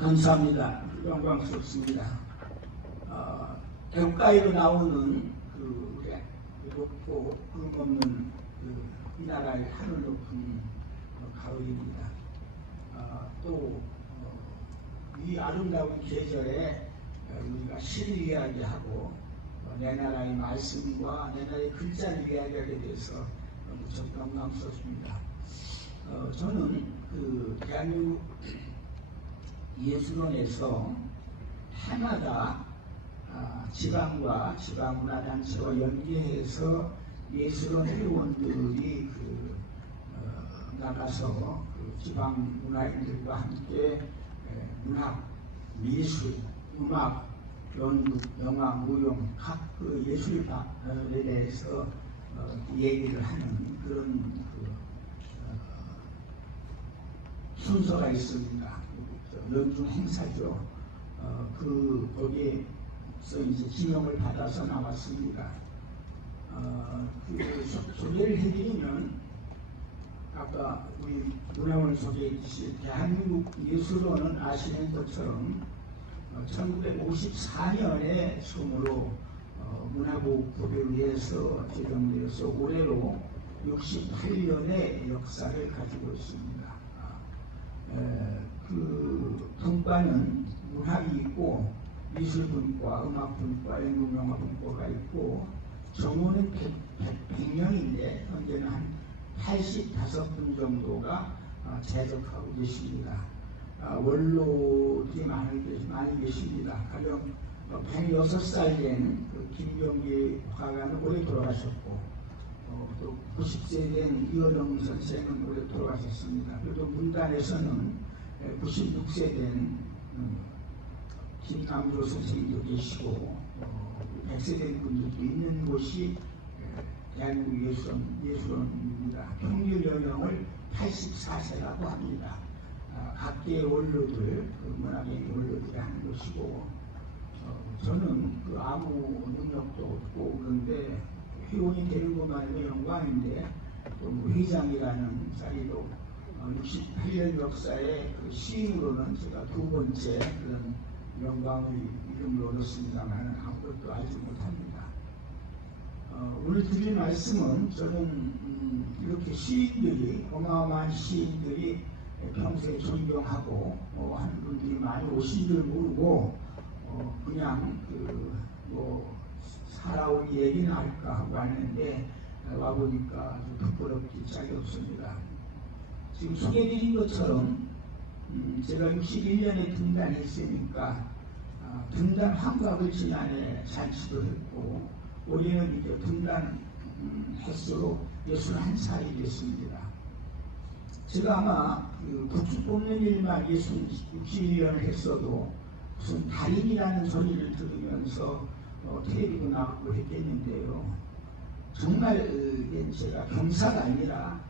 감사합니다. 영광스럽습니다. 대가에로 나오는 그 높고 구름 없는 이 나라의 하늘 높은 가을입니다. 또 이 아름다운 계절에 우리가 시를 이야기하고 내 나라의 말씀과 내 나라의 글자를 이야기하게 돼서 무척 영광스럽습니다. 저는 그 대한민국 예술원에서 해마다 지방과 지방문화단체와 연계해서 예술원 회원들이 나가서 지방 문화인들과 함께 문학, 미술, 음악, 연극, 영화, 무용 각 예술에 대해서 얘기를 하는 그런 순서가 있습니다. 연중 행사죠. 거기에서 이제 지명을 받아서 나왔습니다. 소개를 해드리면 아까 우리 문화원을 소개해주신 대한민국 예술원은 아시는 것처럼 1954년에 처음으로 문화보호법에 의해서 제정되어서 올해로 68년의 역사를 가지고 있습니다. 그 분과는 문학이 있고 미술분과, 음악분과, 연극영화분과가 있고 정원은 100명인데 현재는 한 85분 정도가 재적하고 계십니다. 원로들이 많이 계십니다. 가령 106살 된 김경기 화가는 올해 돌아가셨고 또 90세 된 이어령 선생은 올해 돌아가셨습니다. 그리고 문단에서는 96세 된 김남조 선생님도 계시고 100세 된 분들도 있는 곳이 대한민국 예술원입니다. 평균 연령을 84세라고 합니다. 각계의 원로들, 문학의 원로들이 하는 것이고 저는 아무 능력도 없고 그런데 회원이 되는 것만으로 영광인데 또 회장이라는 자리도 68년 역사의 시인으로는 제가 두 번째 그런 영광의 이름을 얻었습니다만 아무것도 알지 못합니다. 오늘 드릴 말씀은 저는 이렇게 시인들이 어마어마한 시인들이 평소에 존경하고 하는 분들이 많이 오신 줄 모르고 그냥 살아온 얘기는 할까 하고 왔는데 와보니까 부끄럽기 짝이 없습니다. 지금 소개해드린 것처럼 제가 61년에 등단했으니까 등단 환갑을 지난해 잔치도 했고 올해는 이제 등단 횟수로 61살이 됐습니다. 제가 아마 국수 뽑는 일만 61년을 했어도 무슨 달인이라는 소리를 들으면서 텔레비도 나오고 했겠는데요. 정말 제가 경사가 아니라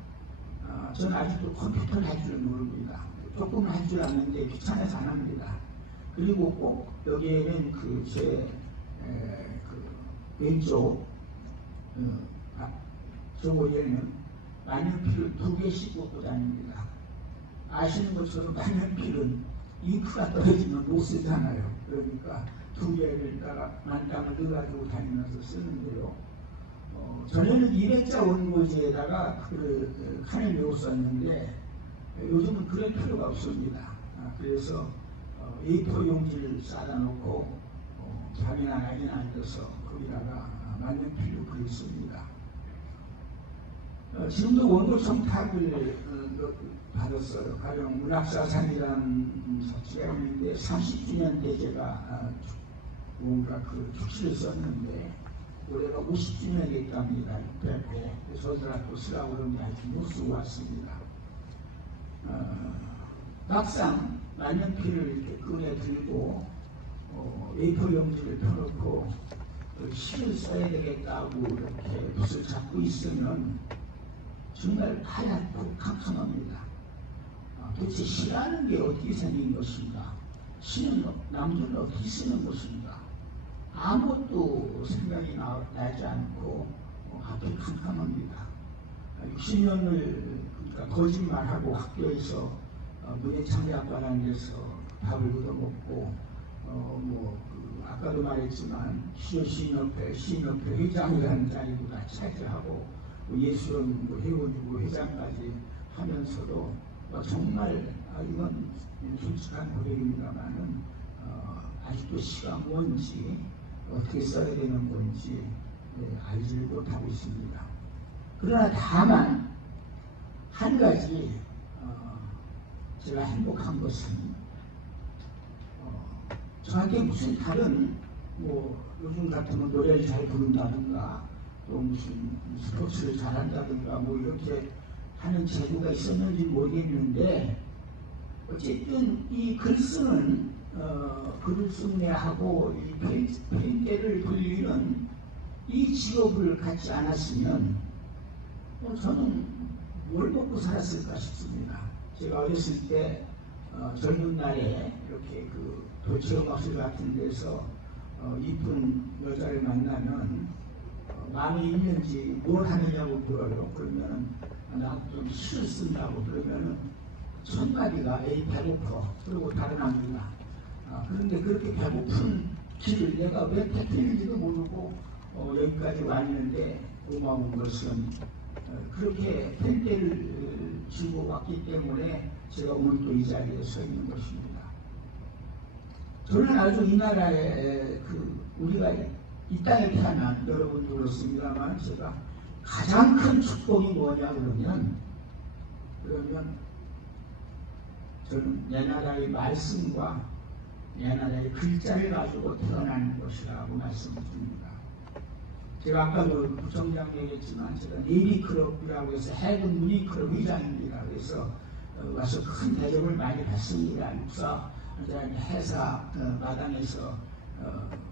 저는 아직도 컴퓨터를 할 줄 모릅니다. 조금 할 줄 아는데 귀찮아서 안 합니다. 그리고 꼭 여기에는 제 왼쪽 저거에는 만년필을 2개씩 꽂고 다닙니다. 아시는 것처럼 만년필은 잉크가 떨어지면 못 쓰잖아요. 그러니까 2개를 만땅을 넣어가지고 다니면서 쓰는데요. 전에는 200자 원고지에다가 칸을 메웠었는데 요즘은 그럴 필요가 없습니다. 그래서 A4 용지를 싸다 놓고 잠이나 낮이나 앉아서 거기다가 만년필로 글을 씁니다. 지금도 원고 청탁을 받았어요. 가령 문학사상이라는 서치가 있는데 30주년 때 제가 뭔가 축시를 썼는데 올해가 50주년이 됐답니다. 그래서 저들하고 쓰라고 그러는데 아직 못 쓰고 왔습니다. 막상 만년필을 이렇게 꺼내 들고 A4 용지를 펴놓고 시를 써야 되겠다고 이렇게 붓을 잡고 있으면 정말 하얗고 캄캄합니다. 도대체 시라는 게 어떻게 생긴 것인가? 시는 남들은 어떻게 쓰는 것인가? 아무것도 생각이 나지 않고 아주 캄캄합니다. 60년을 그러니까 거짓말하고 학교에서 문예창작과라는 데서 밥을 얻어먹고 아까도 말했지만 시인협회 회장이라는 자리도 다 차지하고 예술원 회원이고 회장까지 하면서도 정말 이건 솔직한 고백입니다만은 아직도 시가 뭔지 어떻게 써야 되는 건지 알지 못하고 있습니다. 그러나 다만 한 가지 제가 행복한 것은 저한테 무슨 다른 요즘 같으면 노래를 잘 부른다든가 또 무슨 스포츠를 잘한다든가 이렇게 하는 재주가 있었는지 모르겠는데 어쨌든 이 글쓰는 글을 쓰느냐하고 이 펜대를 돌리는 이 직업을 갖지 않았으면 저는 뭘 먹고 살았을까 싶습니다. 제가 어렸을 때 젊은 날에 이렇게 도체음악실 같은 데서 이쁜 여자를 만나면 마음이 있는지 뭘 하느냐고 물어요. 그러면 나 좀 시를 쓴다고 그러면은 첫 마디가 에이 배고파 그러고 달아납니다. 그런데 그렇게 배고픈 길을 내가 왜 택했는지도 모르고 여기까지 왔는데 고마운 것은 그렇게 펜대를 쥐고 왔기 때문에 제가 오늘 또 이 자리에 서 있는 것입니다. 저는 아주 이 나라에 우리가 이 땅에 태어난 여러분도 그렇습니다만 제가 가장 큰 축복이 뭐냐 그러면 저는 내 나라의 말씀과 내 나라의 글자를 가지고 태어난 것이라고 말씀드립니다. 제가 아까도 부총장 얘기했지만 제가 네비클럽이라고 해서 해군 문익클럽 회장입니다. 그래서 와서 큰 대접을 많이 받습니다. 육사 해사 마당에서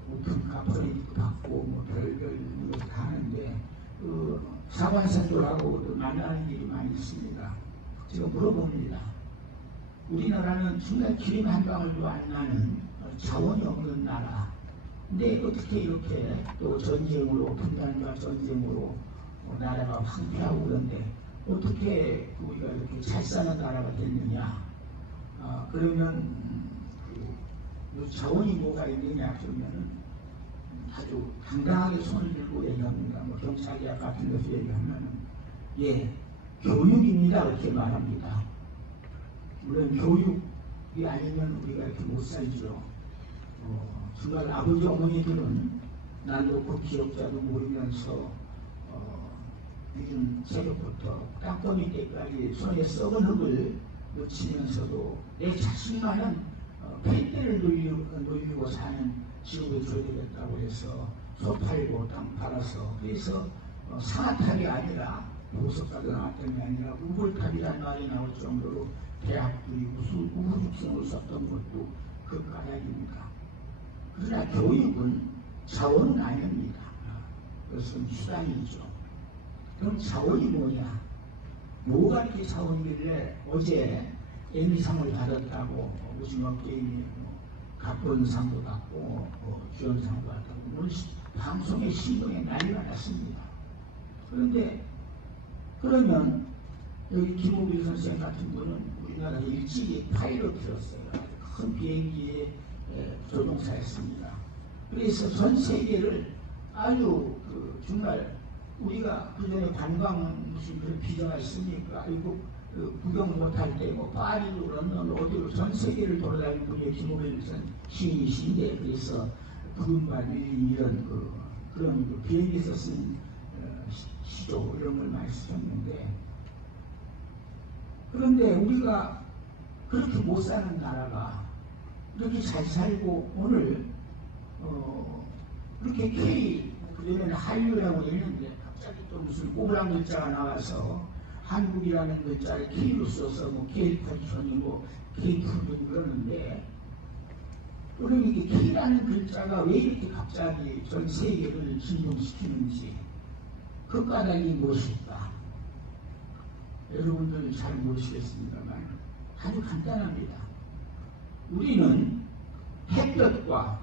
오픈 카퍼레이트도 받고 별별 이렇게 하는데 사관생들하고 만나는 일이 많이 있습니다. 제가 물어봅니다. 우리나라는 정말 기름 한 방울도 안 나는 자원이 없는 나라. 근데 어떻게 이렇게 또 전쟁으로 분단과 전쟁으로 나라가 황폐하고 그런데 어떻게 우리가 이렇게 잘 사는 나라가 됐느냐? 그러면 자원이 뭐가 있느냐 그러면은 아주 당당하게 손을 들고 얘기합니다. 경찰이야 같은 데서 얘기하면은 교육입니다 이렇게 말합니다. 물론 교육이 아니면 우리가 이렇게 못 살죠. 정말 아버지 어머니들은 날 놓고 기억자도 모르면서 늦은 새벽부터 땅거미 때까지 손에 썩은 흙을 묻히면서도 내 자신만은 펜대를 놀리고 사는 직업을 줘야 되겠다고 해서 소 팔고 땅 팔아서 그래서 상아탑이 아니라 보석가도 나왔던 게 아니라 우불탑이라는 말이 나올 정도로 대학들이 우후죽순을 썼던 것도 그 까닭입니다. 그러나 교육은 자원은 아닙니다. 그것은 수단이죠. 그럼 자원이 뭐냐? 뭐가 이렇게 자원이길래 어제 에미상을 받았다고 오징어 게임이 각본상도 받고 주연상도 받았다고 오늘 방송의 신동에 난리가 났습니다. 그러면 여기 김우빈 선생 같은 분은 우리나라 일찍이 파일럿이었어요. 큰 비행기에 조종사였습니다. 그래서 전 세계를 아주 정말 우리가 그전에 관광 무슨 그런 비자가 있습니까? 이거 구경 못할 때 파리로 런던 어디로 전 세계를 돌아다니는 분이 김우빈 시인이신데 그래서 부른발 이런 그런 비행기에서 쓴 시조 이런 걸 많이 쓰셨는데 그런데 우리가 그렇게 못 사는 나라가 이렇게 잘 살고 오늘 그렇게 그전에는 한류라고 했는데 갑자기 또 무슨 꼬부랑 글자가 나와서 한국이라는 글자를 K로 써서 K-80이 K-푸드 그러는데 그럼 이게 K라는 글자가 왜 이렇게 갑자기 전 세계를 진동시키는지 그 까닭이 무엇일까? 여러분들 잘 모르시겠습니다만 아주 간단합니다. 우리는 햇볕과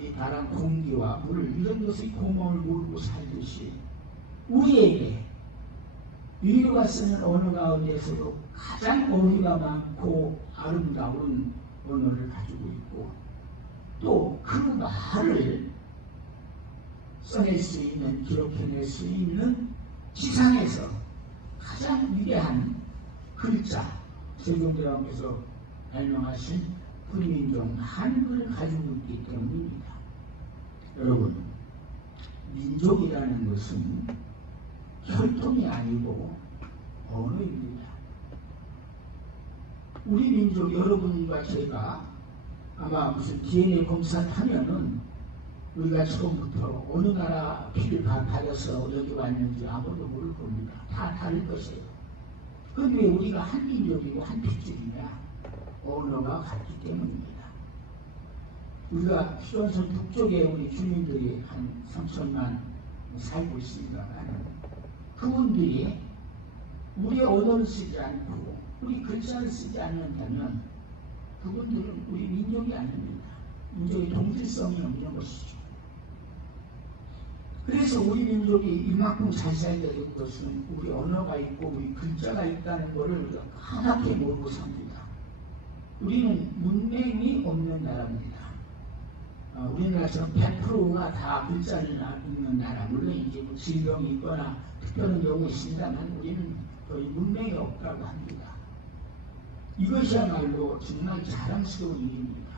이 다른 공기와 물 이런 것의 고마움을 모르고 살듯이 우리에게 인류가 쓰는 언어 가운데서도 가장 어휘가 많고 아름다운 언어를 가지고 있고 또 그 말을 써낼 수 있는, 기록해낼 수 있는 지상에서 가장 위대한 글자, 세종대왕께서 발명하신 훈민정 한글을 가지고 있기 때문입니다. 여러분, 민족이라는 것은 혈통이 아니고 언어입니다. 우리 민족, 여러분과 제가 아마 무슨 DNA 검사를 하면은 우리가 처음부터 어느 나라 피를 받아서 여기 왔는지 아무도 모를 겁니다. 다 다를 것이에요. 그런데 왜 우리가 한 민족이고 한 핏줄이냐? 언어가 같기 때문입니다. 우리가 휴전선 북쪽에 우리 주민들이 한 3천만 살고 있습니다만 그분들이 우리 언어를 쓰지 않고 우리 글자를 쓰지 않는다면 그분들은 우리 민족이 아닙니다. 민족의 동질성이 없는 것이죠. 그래서 우리 민족이 이만큼 잘 살게 된 것은 우리 언어가 있고 우리 글자가 있다는 것을 우리가 하나밖에 모르고 삽니다. 우리는 문맹이 없는 나라입니다. 우리나라처럼 100%가 다 글자를 읽는 나라, 물론 이제 뭐 질병이 있거나 특별한 경우 있습니다만 우리는 거의 문맹이 없다고 합니다. 이것이야말로 정말 자랑스러운 일입니다.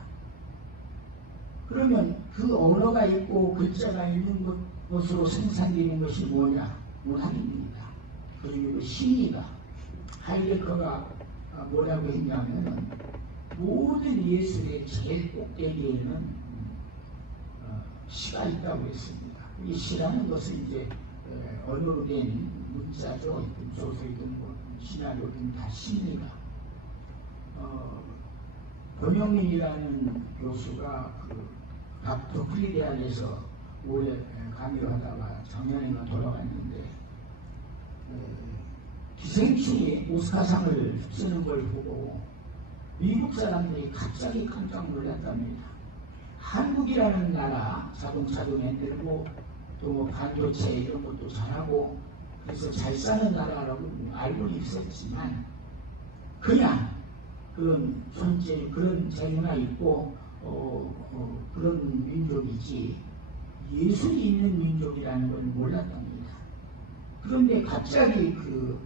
그러면 그 언어가 있고 글자가 있는 것으로 생산되는 것이 뭐냐? 문학입니다. 그리고 신의가, 하이데거가 뭐라고 했냐면 모든 예술의 제일 꼭대기에는 시가 있다고 했습니다. 이 시라는 것은 이제 언어로 된 문자죠. 소설이든 뭐 시나리오든 다 시입니다. 권영민이라는 교수가 그 버클리 대학에서 올해 강의를 하다가 작년에만 돌아갔는데 기생충이 오스카상을 쓰는 걸 보고 미국 사람들이 갑자기 깜짝 놀랐답니다. 한국이라는 나라 자동차도 만들고 또 뭐 반도체 이런 것도 잘하고 그래서 잘 사는 나라라고 알고는 있었지만 그냥 그런 존재, 그런 재주가 있고 그런 민족이지 예술이 있는 민족이라는 걸 몰랐답니다. 그런데 갑자기 그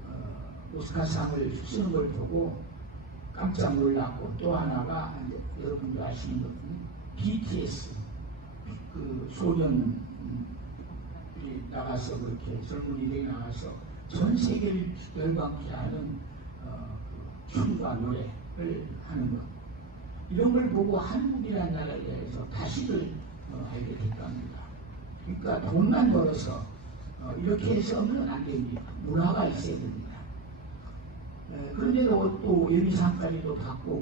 오스카상을 쓰는 걸 보고 깜짝 놀랐고 또 하나가 여러분도 아시는 것은 BTS 그 소년이 나가서 그렇게 젊은이들이 나가서 전 세계를 열광케 하는 춤과 노래를 하는 것 이런 걸 보고 한국이라는 나라에 대해서 다시를 알게 됐답니다. 그러니까 돈만 벌어서 이렇게 해서는 안 됩니다. 문화가 있어야 됩니다. 그런데도 또 예비상까지도 받고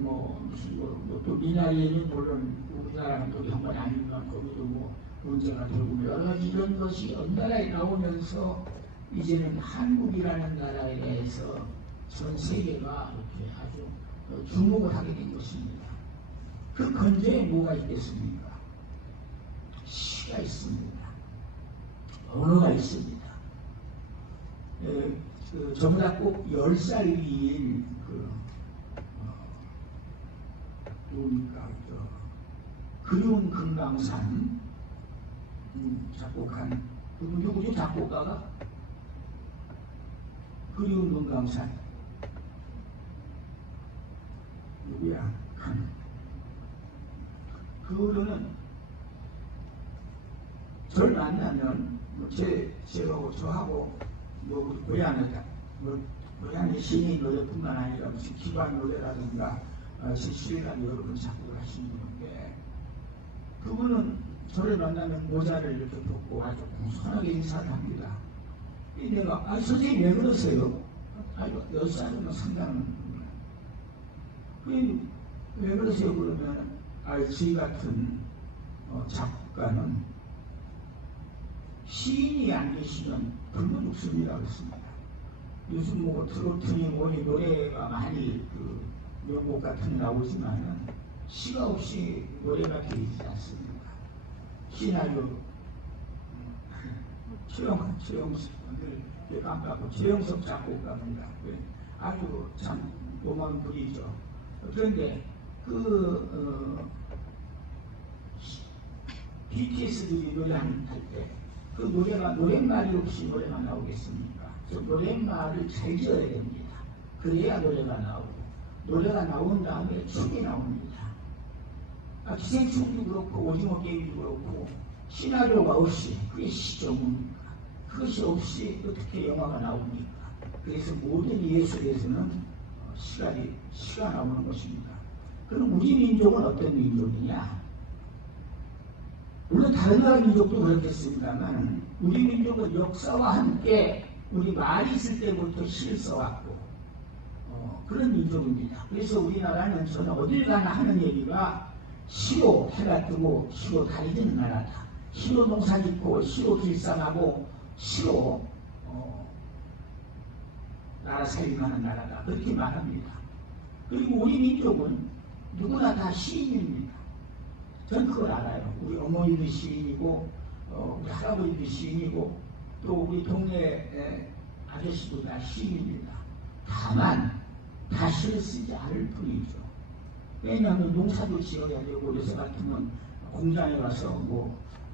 무슨 또 미나리에는 물론 우리나라 감독이 한 번 아니지만 거기도 뭐 문제가 되고 여러 가지 이런 것이 연달아 나오면서 이제는 한국이라는 나라에 대해서 전 세계가 이렇게 아주 주목을 하게 된 것입니다. 그 근저에 뭐가 있겠습니까? 시가 있습니다. 언어가 있습니다. 저보다 꼭 10살인 뭡니까? 그리운 금강산 작곡한 누구죠? 작곡가가? 그리운 금강산 누구야? 그거는 저를 만나면 저하고 우리 고향의 시인 노래뿐만 아니라 무슨 기관 노래라든가 실시간 여러 번 작곡을 하시는 분인데 그분은 저를 만나면 모자를 이렇게 벗고 아주 공손하게 인사를 합니다. 내가 선생님 왜 그러세요? 10살이면 상당한 거예요. 왜 그러세요? 그러면 저희 같은 작곡가는 시인이 안 계시면 굶어 죽습니다. 그렇습니다. 요즘 뭐 트로트니 뭐니 노래가 많이 명곡 같은 게 나오지만은 시가 없이 노래가 되지 않습니다. 시나리오, 최영수 오늘 깜빡고 최영석 작곡가입니다. 아주 참 고마운 분이죠. 그런데 BTS들이 노래할 때 그 노래가 노랫말이 없이 노래가 나오겠습니까? 그 노랫말을 잘 지어야 됩니다. 그래야 노래가 나오고, 노래가 나온 다음에 춤이 나옵니다. 기생충도 그렇고 오징어 게임도 그렇고 시나리오가 없이 그게 시점입니까? 그것이 없이 어떻게 영화가 나옵니까? 그래서 모든 예술에서는 시가 나오는 것입니다. 그럼 우리 민족은 어떤 민족이냐? 물론 다른 나라 민족도 그렇겠습니다만 우리 민족은 역사와 함께 우리 말이 있을 때부터 시를 써왔고 그런 민족입니다. 그래서 우리나라는 저는 어딜 가나 하는 얘기가 시로 해가 뜨고 시로 달이 드는 나라다. 시로 농사 짓고 시로 길상하고 시로 나라 살림하는 나라다. 그렇게 말합니다. 그리고 우리 민족은 누구나 다 시인입니다. 전 그걸 알아요. 우리 어머니도 시인이고 우리 할아버지도 시인이고 또 우리 동네 아저씨도 다 시인입니다. 다만 다 시를 쓰지 않을 뿐이죠. 왜냐하면 농사도 지어야 되고 요새 같으면 공장에 가서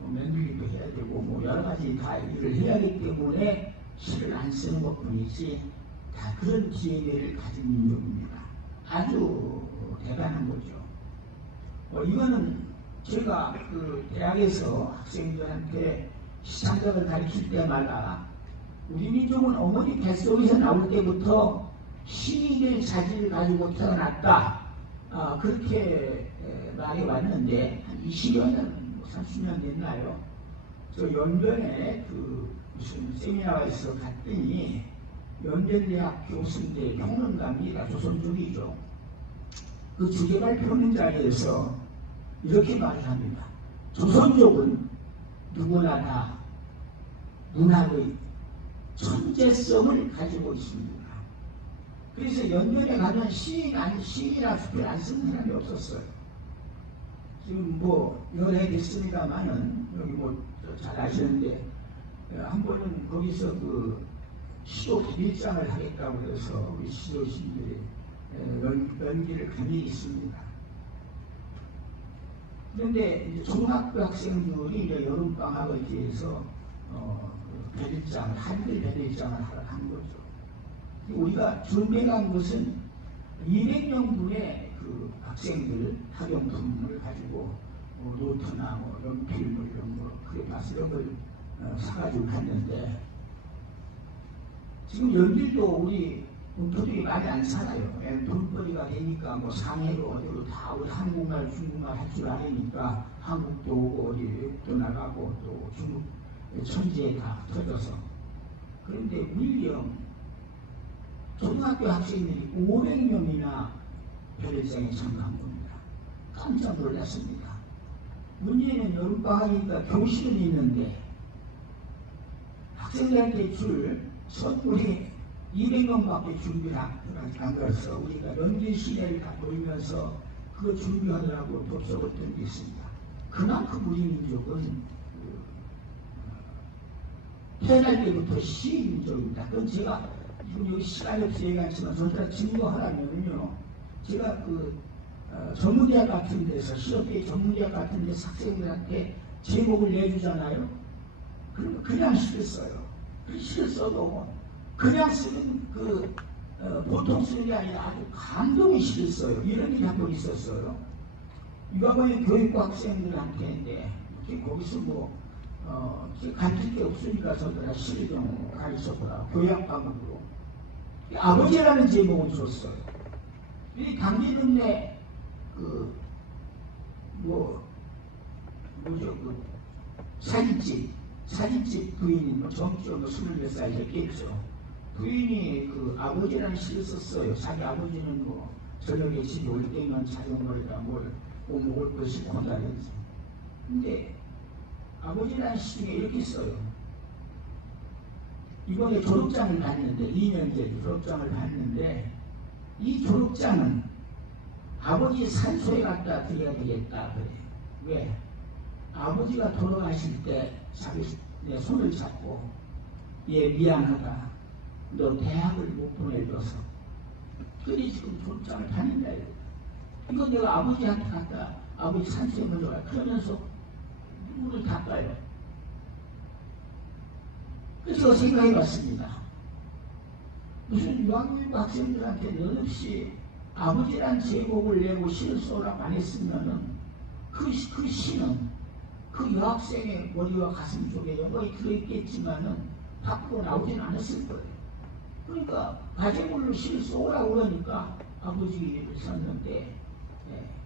면밀리도 해야 되고 여러 가지 다 일을 해야 하기 때문에 시를 안 쓰는 것뿐이지 다 그런 DNA를 가진 민족입니다. 아주 대단한 거죠. 이거는 제가 대학에서 학생들한테 시창작을 가르칠 때마다 우리 민족은 어머니 뱃속에서 나올 때부터 시인이 될 자질을 가지고 태어났다. 그렇게 말해왔는데 한 20여 년, 30년 됐나요? 저 연변에 무슨 세미나가 있어 갔더니 연변대학 교수인데 평론가입니다. 조선족이죠. 그 주제발 펴는 자리에서 이렇게 말을 합니다. 조선족은 누구나 다 문학의 천재성을 가지고 있습니다. 그래서 연변에 가면 시인이나 수필 안 쓰는 사람이 없었어요. 지금 연애 됐습니다만은 여기 잘 아시는데 한 번은 거기서 시도 대밀장을 하겠다고 해서 우리 시도신들이 연기를 간 일이 있습니다. 그런데 이제 초등학교 학생들이 이제 여름방학을 기해서 한글 배들장을 하러 간 거죠. 우리가 준비한 것은 200명분의 학생들 학용품을 가지고 노트나 연필 이런 거 이런 걸 사가지고 갔는데 지금 연필도 우리 문표들이 많이 안 살아요. 돈벌이가 되니까 상해로 어디로 다 우리 한국말, 중국말 할 줄 아니니까 한국도 오고 어디 외국도 나가고 또 중국 천지에 다 터져서 그런데 물령 초등학교 학생들이 500명이나 별일장에 참가한 겁니다. 깜짝 놀랐습니다. 문제는 여름방학이니까 교실은 있는데 학생들한테 줄 선물이 200명밖에 준비를 안 가서 우리가 연기 시대를 다 보이면서 그거 준비하느라고 덥석었던 게 있습니다. 그만큼 우리 민족은 태어날 때부터 시민족입니다. 그건 제가 지금 여기 시간이 없어 얘기하지만 저한테 증거하라면요. 제가 전문대학 같은 데서 시업계 전문대학 같은 데서 학생들한테 제목을 내주잖아요. 그러면 그냥 시를 써요. 시를 써도 그냥 쓰는 보통 쓰는 게 아니라 아주 감동의 시를 써요. 이런 일이 한 번 있었어요. 유학원의 교육부 학생들한테인데 거기서 가르칠 게 없으니까 저들아 시를 좀 가르쳐보라. 교양 과목으로. 아버지라는 제목을 줬어요. 이 당기동네 사진집 부인이 정적으로 24살 됐겠죠. 부인이 아버지라는 시를 썼어요. 자기 아버지는 저녁에 집에 올 때면 자전거에다 먹을 걸 싣고 온다든지. 근데 아버지라는 시 중에 이렇게 써요. 이번에 졸업장을 봤는데 2년째 졸업장을 봤는데 이 졸업장은 아버지 산소에 갖다 드려야 되겠다 그래요. 왜? 아버지가 돌아가실 때 자기 내 손을 잡고 얘 미안하다. 너 대학을 못 보내줘서. 그래 지금 졸장을 다닌다. 이건 내가 아버지한테 갔다. 아버지 산소에 먼저 가. 그러면서 눈물을 닦아요. 그래서 생각해봤습니다. 무슨 유학교육 학생들한테 너없이 아버지란 제목을 내고 시를 써라고 안 했으면은 그 시는 그 여학생의 머리와 가슴 속에 영광이 들어있겠지만은 밖으로 나오진 않았을 거예요. 그러니까 과제물로 시를 써오라고 그러니까 아버지를 썼는데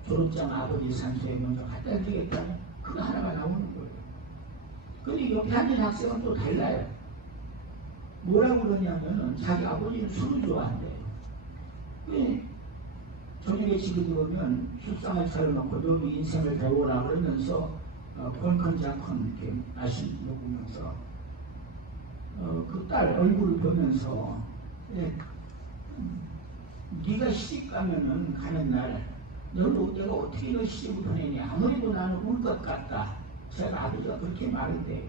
졸업장 아버지 산소에 먼저 갖다 드리겠다는 그거 하나가 나오는 거예요. 근데 옆에 앉은 학생은 또 달라요. 뭐라고 그러냐면은 자기 아버지는 술을 좋아한대요. 저녁에 집에 들어오면 술상을 차려놓고 너도 인생을 배워라 그러면서 콘컨장컨 이렇게 마시 먹으면서 그 딸 얼굴을 보면서 네가 시집 가면은 가는 날 너도 내가 어떻게 너 시집을 보내냐 아무래도 나는 울 것 같다. 제가 아버지가 그렇게 말한대요.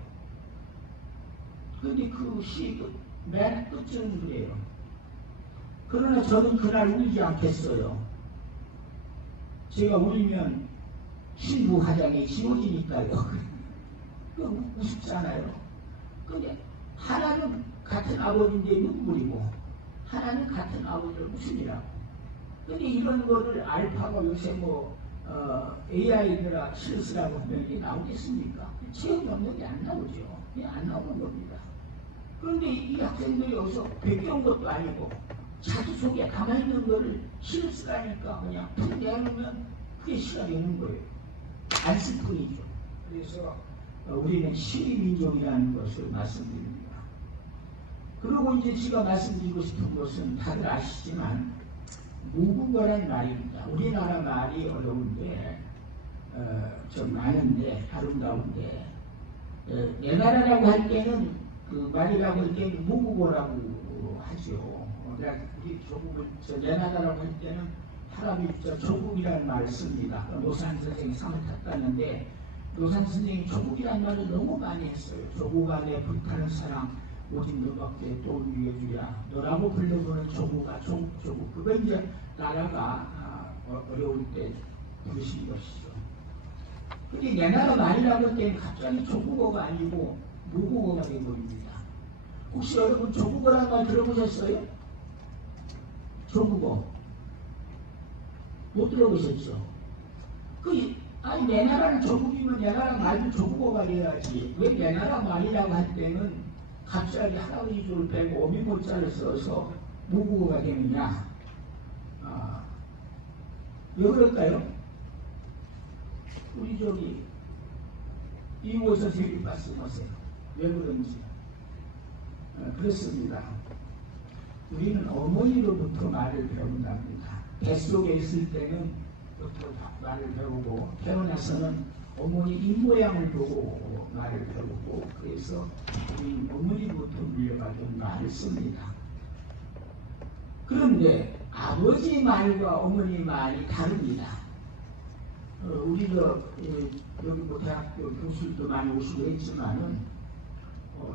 그런데 그 시 맨 끝쯤은 그래요. 그러나 저는 그날 울지 않겠어요. 제가 울면 신부 화장이 지워지니까요. 그 우습잖아요. 근데 하나는 같은 아버지인데 눈물이고 하나는 같은 아버지를 웃음이라고. 근데 이런 거를 알파고 요새 AI들아 실수라고 하면 이게 나오겠습니까? 체험이 없는 게 안 나오죠. 안 나오는 겁니다. 그런데 이 학생들이 여기서 베껴온 것도 아니고 자기 속에 담아있는 거를 시를 쓰라니까 그냥 툭 내놓으면 그게 시가 되는 거예요. 안 쓸 뿐이죠. 그래서 우리는 시의 민족이라는 것을 말씀드립니다. 그리고 이제 제가 말씀드리고 싶은 것은 다들 아시지만 모국어란 말입니다. 우리나라 말이 어려운데 좀 많은데 아름다운데 내 나라라고 할 때는 그 말이라고 할 때는 모국어라고 하죠. 우리 조국을 내 나라라고 할 때는 사람이 조국이라는 말을 씁니다. 노산 선생이 상을 탔다는데 노산 선생이 조국이라는 말을 너무 많이 했어요. 조국 안에 불타는 사랑 오직 너밖에 또 위에 주야 너라고 불러보는 조국아 조국 그거 이제 나라가 어려울 때 부르신 것이죠. 근데 내 나라 말이라고 할 때는 갑자기 조국어가 아니고 모국어가 되어버립니다. 혹시 여러분 조국어라는 말 들어보셨어요? 조국어 못 들어보셨죠? 아니 내 나라는 조국이면 내 나라 말도 조국어가 돼야지 왜 내 나라 말이라고 할 때는 갑자기 할아버지 줄을 빼고 어미모자를 써서 모국어가 되느냐? 왜 그럴까요? 우리 저기 이호 선생님 말씀하세요. 왜 그런지. 그렇습니다. 우리는 어머니로부터 말을 배운답니다. 뱃속에 있을 때는 부터 말을 배우고 태어나서는 어머니 입모양을 보고 말을 배우고 그래서 우리 어머니부터 물려받은 말을 씁니다. 그런데 아버지 말과 어머니 말이 다릅니다. 우리 여기 대학교 교수들도 많이 오시고 했지만은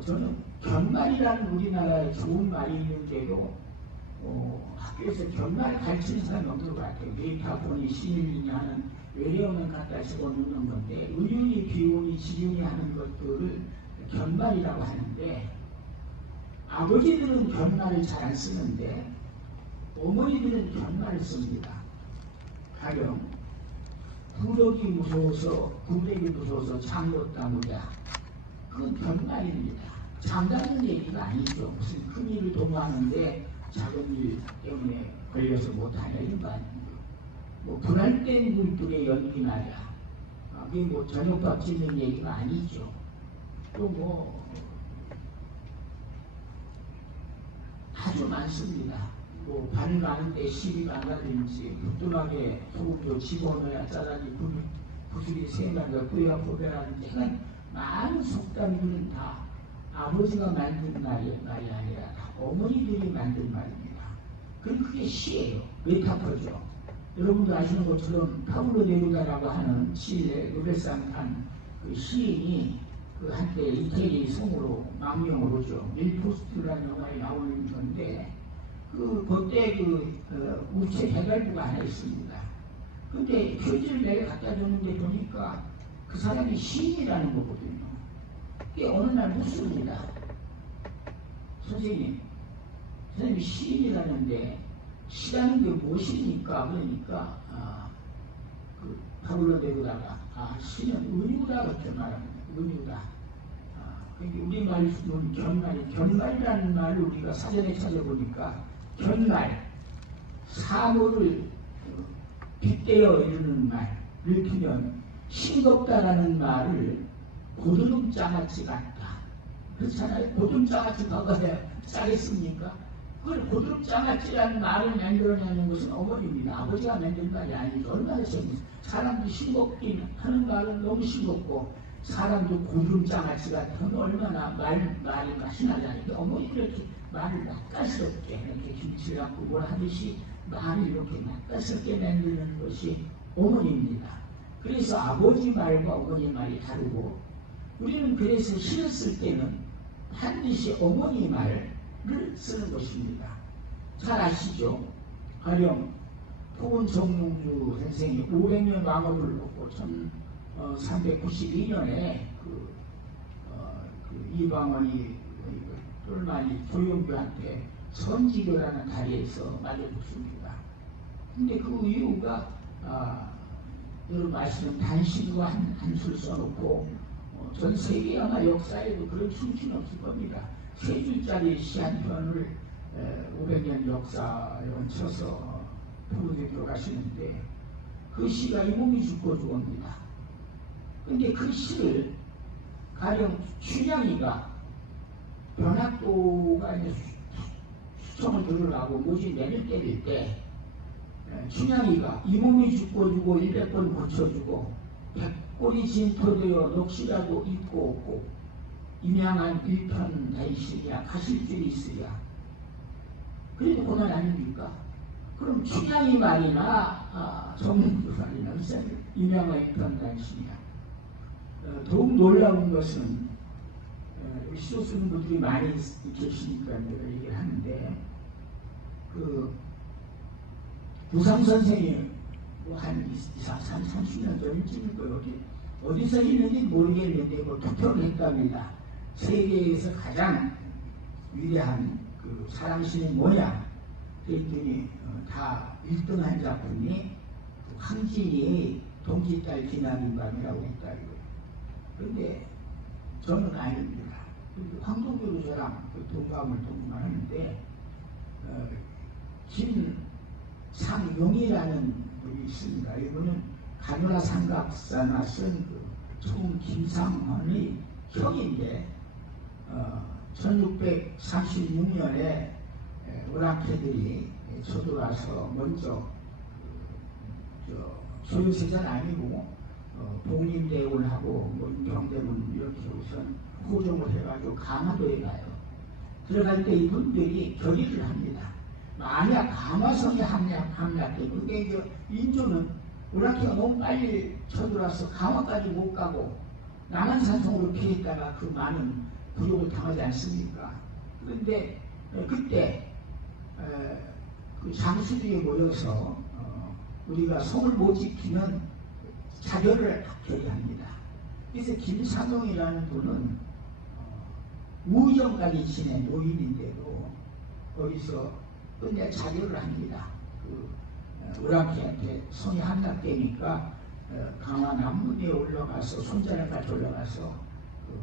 저는 견말이라는 우리나라에 좋은 말이 있는데도 학교에서 견말을 가르치는 사람이 없는 것 같아요. 메타폰이 신일이냐 하는 외래어는 갖다 집어넣는 건데 의윤이 비운이 지윤이 하는 것들을 견말이라고 하는데 아버지들은 견말을 잘 안 쓰는데 어머니들은 견말을 씁니다. 가령 구력이 무서워서 구력이 무서워서 장못 따무자 그건 견말입니다. 장다는 얘기가 아니죠. 무슨 큰 일을 도모하는데 작은 일 때문에 걸려서 못하냐 이런 거 아닙니다. 분할된 물들의 연기 말이야. 그게 저녁밥 짓는 얘기가 아니죠. 또 아주 많습니다. 발 가는데 시비가 안 가든지 부뚜막에 소금도 집어넣어야 짜다니 부술이 생각을 꾸야 보배라든지 많은 속담들은 다 아버지가 만든 말이 아니라 다 어머니들이 만든 말입니다. 그럼 그게 시예요. 메타포죠. 여러분도 아시는 것처럼 파울로 네루다라고 하는 칠레 노벨상 탄 그 시인이 그 한때 이태리 성으로 망명으로죠. 밀포스트라는 영화에 나오는 건데 그때 우체 해결부가 하나 있습니다. 근데 표지를 내가 갖다 줬는데 보니까 그 사람이 시인이라는 거거든요. 그게 어느 날 묻습니다. 선생님이 시인이라는데 시라는 게 무엇입니까? 그러니까 그 타블로 대고다가 시는 은유다 그렇게 말합니다. 은유다. 그러니까 우리말로 견말이라는 말을 우리가 사전에 찾아보니까 견말, 사물을 빗대어 이루는 말을 피면 싱겁다라는 말을 고드름장아찌 같다. 그렇잖아요. 고드름장아찌 먹어야 짜겠습니까? 그걸 고드름장아찌라는 말을 만들어내는 것은 어머니입니다. 아버지가 만든 말이 아니죠. 얼마나 재밌어요. 사람도 싱겁긴 하는 말은 너무 싱겁고 사람도 고드름장아찌 같은 얼마나 말이 맛이 나잖아요. 어머니 이렇게 말을 낯가스럽게 이렇게 김치를 갖고 뭘 하듯이 말을 이렇게 낯가스럽게 만드는 것이 어머니입니다. 그래서 아버지 말과 어머니 말이 다르고 우리는 그래서 시를 쓸 때는 반드시 어머니 말을 쓰는 것입니다. 잘 아시죠? 가령 포은 정몽주 선생이 500년 왕업을 놓고 1392년에 이방원이 똘마니 조용규한테 선지교라는 다리에서 맞아 죽습니다. 근데 그 이유가 여러분 아시는 단신과 한술 써놓고 전 세계 아마 역사에도 그런 춤추는 없을 겁니다. 세 줄짜리 시 한 편을 500년 역사에 얹혀서 부르게 가시는데 그 시가 이 몸이 죽고 죽습니다. 근데 그 시를 가령 춘향이가 변학도가 이제 수청을 들으라고 모진 매를 때릴 때 춘향이가 이 몸이 죽고 주고 100번 고쳐주고 백골이 진토되어 녹시라도 입고 없고 임양한 일편 다이시랴 가실 줄이 있으랴. 그래도 고난 아닙니까? 그럼 춘향이 말이나 정몽주 말이나 임양한 일편 다이시랴. 더욱 놀라운 것은 시도 쓰는 분들이 많이 계시니까 내가 얘기를 하는데 부상 선생이 한 30년 전쯤일 거예요. 어디서 있는지 모르겠는데 투표를 했답니다. 세계에서 가장 위대한 사랑신의 뭐냐? 그랬더니 다 1등한 작품이 황진이의 동지딸 기나긴 밤이라고 했다 이거예요. 그런데 저는 아닙니다. 황동규도 저랑 동감을 하는데 김상용이라는 분이 있습니다. 이분은 가누라 삼각사나 쓴 총 김상헌의 형인데 1646년에 오랑캐들이 쳐들어와서 먼저 소유세자는 아니고 복림대원을 하고 인평대원 이렇게 우선 호종을 해가지고 강화도에 가요. 들어갈 때 이분들이 결의를 합니다. 만약 강화성에 함락되면 그게 인조는 오랑캐가 너무 빨리 쳐들어와서 강화까지 못 가고 남한산성으로 피했다가 그 많은 굴욕을 당하지 않습니까? 그런데 그때 그 장수들이 모여서 우리가 성을 못 지키면 자결을 결의합니다. 그래서 김상용이라는 분은 우정까지 지낸 노인인데도 거기서 끝내 자결을 합니다. 오랑캐한테 성이 함락되니까 강화 남문에 올라가서 손자락까지 올라가서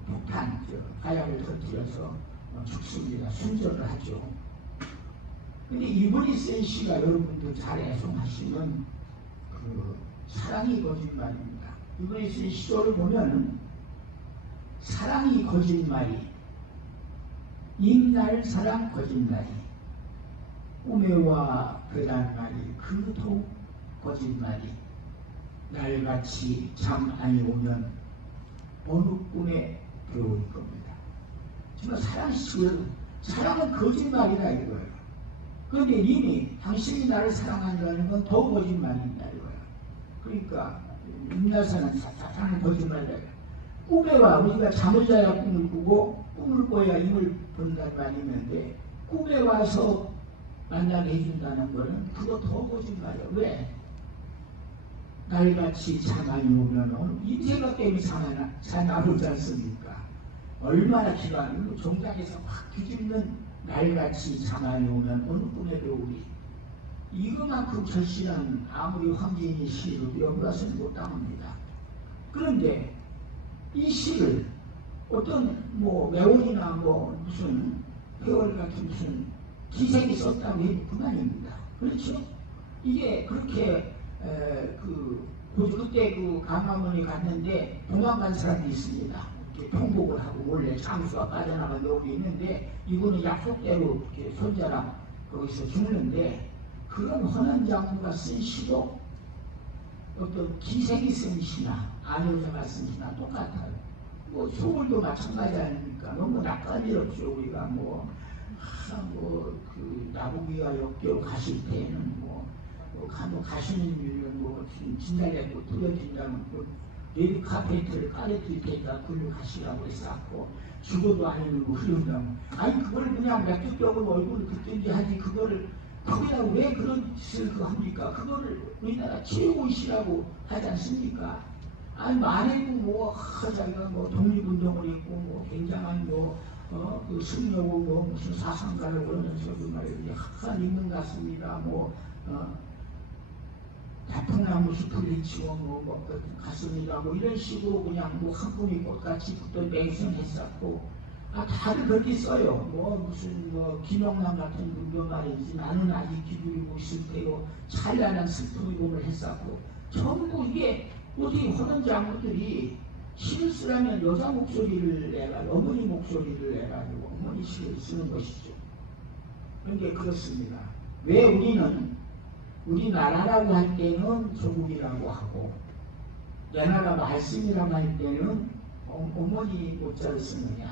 폭탄, 가약을 터뜨려서 죽습니다. 순절을 하죠. 근데 이분이 쓴 시가 여러분들 잘 애송하시면 사랑이 거짓말입니다. 이분이 쓴 시조를 보면 사랑이 거짓말이 임날 사랑 거짓말이 꿈에와 괴란말이 그도 거짓말이 날같이 잠 안 오면 어느 꿈에 들어올 겁니다. 정말 사랑은 거짓말이다 이거예요. 그런데 이미 당신이 나를 사랑한다는 건 더 거짓말이다 이거예요. 그러니까 임날 사랑은 거짓말이다. 꿈에와 우리가 잠을 자야 꿈을 꾸고 꿈을 꿔야 힘을 본다는 말이 있는데 꿈에 와서 만나게 해준다는 거는 그거 더 거짓말이야. 왜? 날같이 잠안이 오면 이 생각 때문에 잠 안 오지 않습니까? 얼마나 기가하면 종장에서 확 뒤집는 날같이 잠안이 오면 어느 꿈에도 오리. 이거만큼 절실한 아무리 황진이 시를 연구하서는 못 담습니다. 그런데 이 시를 어떤 매월이나 무슨 회월 같은 무슨 기생이 썼다면 그만입니다. 그렇죠? 이게 그렇게 그때 그 강화문에 갔는데 도망간 사람이 있습니다. 이렇게 통곡을 하고 원래 장수가 빠져나간 여기 있는데 이분은 약속대로 이렇게 손자랑 거기서 죽는데 그런 헌한 장군가 쓴 시도 어떤 기생이 쓴 시나 안효자가 쓴 시나 똑같아요. 소울도 마찬가지 아닙니까? 너무 낯간 일 없죠. 우리가 그 나부기와 역겨우 가실 때에는 가시는 일은 진달래꽃 떨어진다면 레드 카페이트를 깔아드릴 테니까 그걸로 가시라고 했었고 죽어도 안 흘리고 흐른다면 아니 그걸 그냥 맥주병을 얼굴을 긋든지 하지 그거를 거기다 왜 그런 짓을 합니까? 그거를 우리나라 최고이시라고 하지 않습니까? 아니 말해도 자기가 독립운동을 했고 굉장한 그 승려고 무슨 사상가를 그러면서도 말이야 한 있는 것 같습니다. 대통나무 숲을 헤치고 갔습니다. 이런 식으로 그냥 한 분이 꽃같이 붙던 맹성했었고 다들 그렇게 써요. 무슨 김영남 같은 분도 말이지 나는 아직 기다리고 있을 테고 찬란한 슬픔이고를 했었고 전부 이게 어디 허는 장군들이 시를 쓰려면 여자 목소리를 내가지고 어머니 목소리를 내가지고 어머니 시를 쓰는 것이죠. 그런데 그렇습니다. 왜 우리나라라고 할 때는 조국이라고 하고 내 나라 말씀이라고 할 때는 어머니 모자를 쓰느냐.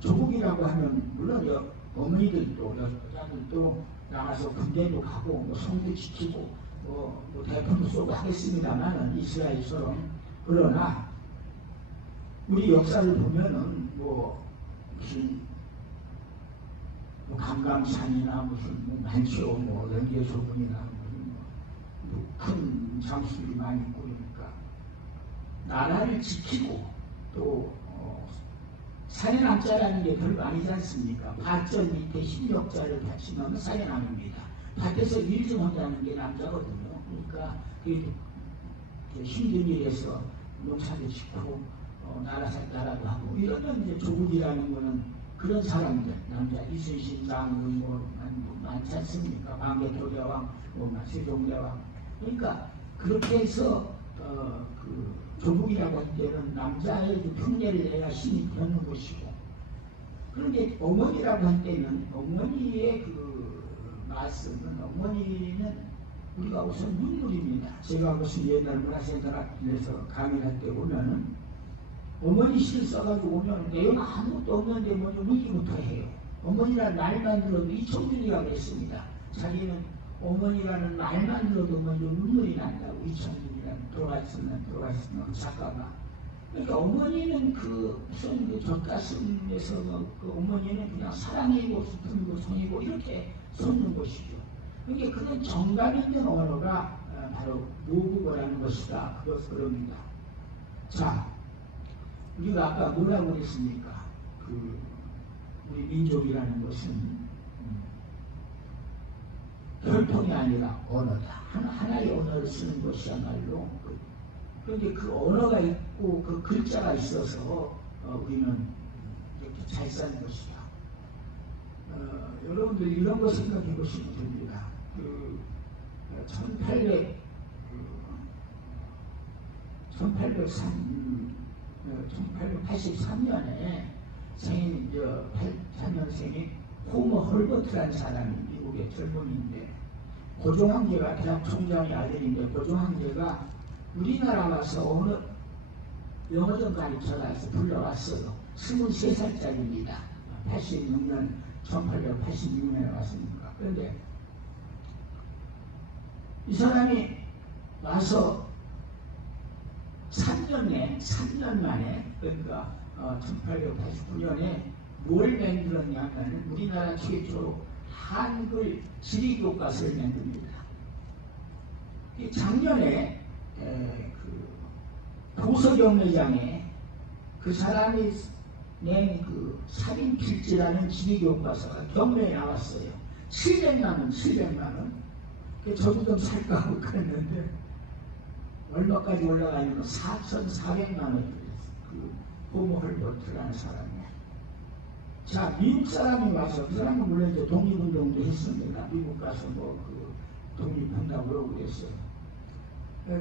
조국이라고 하면 물론 어머니들도 여자들도 나가서 군대도 가고 성도 지키고 대포도 쏘고 하겠습니다만 이스라엘처럼 그러나 우리 역사를 보면은 무슨 감감산이나 무슨 많죠. 연계소문이나 큰 장수들이 많이 있고 그러니까 나라를 지키고 또 산에 남자라는 게 별거 아니지 않습니까? 밭전 밑에 힘력자를 바치면 산에 남입니다. 밭에서 일 좀 한다는 게 남자거든요. 그러니까 힘든 일에서 농사도 짓고 나라도 하고 이러면 이제 조국이라는 거는 그런 사람들 남자 이순신 장군 많지 않습니까? 광개토대왕 세종대왕 그러니까 그렇게 해서 그 조국이라고 할 때는 남자의 흉내를 내야 힘이 되는 것이고 그런데 어머니라고 할 때는 어머니의 그 말씀은 어머니는 우리가 우선 눈물입니다. 제가 무슨 옛날 문화센터에서 강의할 때 보면은 어머니 시를 써가지고 오면 내용 아무것도 없는데 먼저 울기부터 해요. 어머니라는 말만 들어도 이청준이가 그랬습니다. 자기는 어머니라는 말만 들어도 먼저 눈물이 난다고 이청준이라는 돌아가셨는 작가가. 그러니까 어머니는 무슨 젖가슴에서 그 어머니는 그냥 사랑이고 슬픔이고 성이고 이렇게 솟는 것이죠. 그러니까 그런 정감 있는 언어가 바로 모국어라는 것이다. 그럽니다. 자, 우리가 아까 뭐라고 그랬습니까? 우리 민족이라는 것은 혈통이 아니라 언어다. 하나의 언어를 쓰는 것이야말로 그런데 그 언어가 있고 그 글자가 있어서 우리는 이렇게 잘 사는 것이다. 여러분들 이런 거 생각해 보시면 됩니다. 1883년에 생인 83년생인 호머 헐버트라는 사람이 미국의 젊은이인데 고종황제가 대학 총장의 아들인데 고종황제가 우리나라 와서 영어좀 가르쳐라 해서 불러왔어요. 23살짜리입니다. 1886년에 왔으니까. 그런데 이 사람이 와서 3년 만에, 그러니까 1889년에 뭘 만들었냐면 우리나라 최초로 한글 지리교과서를 만듭니다. 작년에 그 도서경매장에 그 사람이 낸 그 살인필지라는 지리교과서가 경매에 나왔어요. 700만 원. 저도 좀 살까 하고 그랬는데 얼마까지 올라가냐면 4,400만 원이 그랬어요. 그 호모 헐버트라는 사람이. 자, 미국 사람이 와서, 그 사람은 물론 이제 독립운동도 했습니다. 미국 가서 뭐 그 독립한다고 그러고 그랬어요.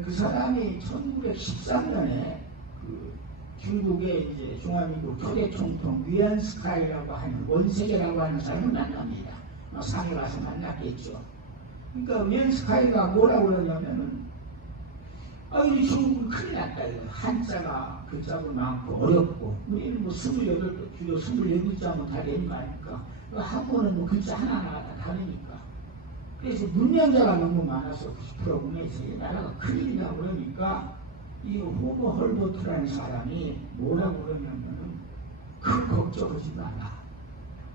그 사람이 1913년에 그 중국의 이제 중화민국 초대 총통 위안스카이라고 하는 원세계라고 하는 사람을 만납니다. 상해 가서 만났겠죠. 그러니까 위안스카이가 뭐라고 그러냐면은 이 중국은 큰일 났다. 한자가 글자도 많고 어렵고 우리는 뭐 28개 주요 24글자면 다 되는 거 아닙니까? 한국은 뭐 글자 하나하나 다 다르니까. 그래서 문명자가 너무 많아서 90%분에서 나라가 큰일이다 그러니까 이 호모 헐버트라는 사람이 뭐라고 그러냐면은 큰 걱정하지 마라.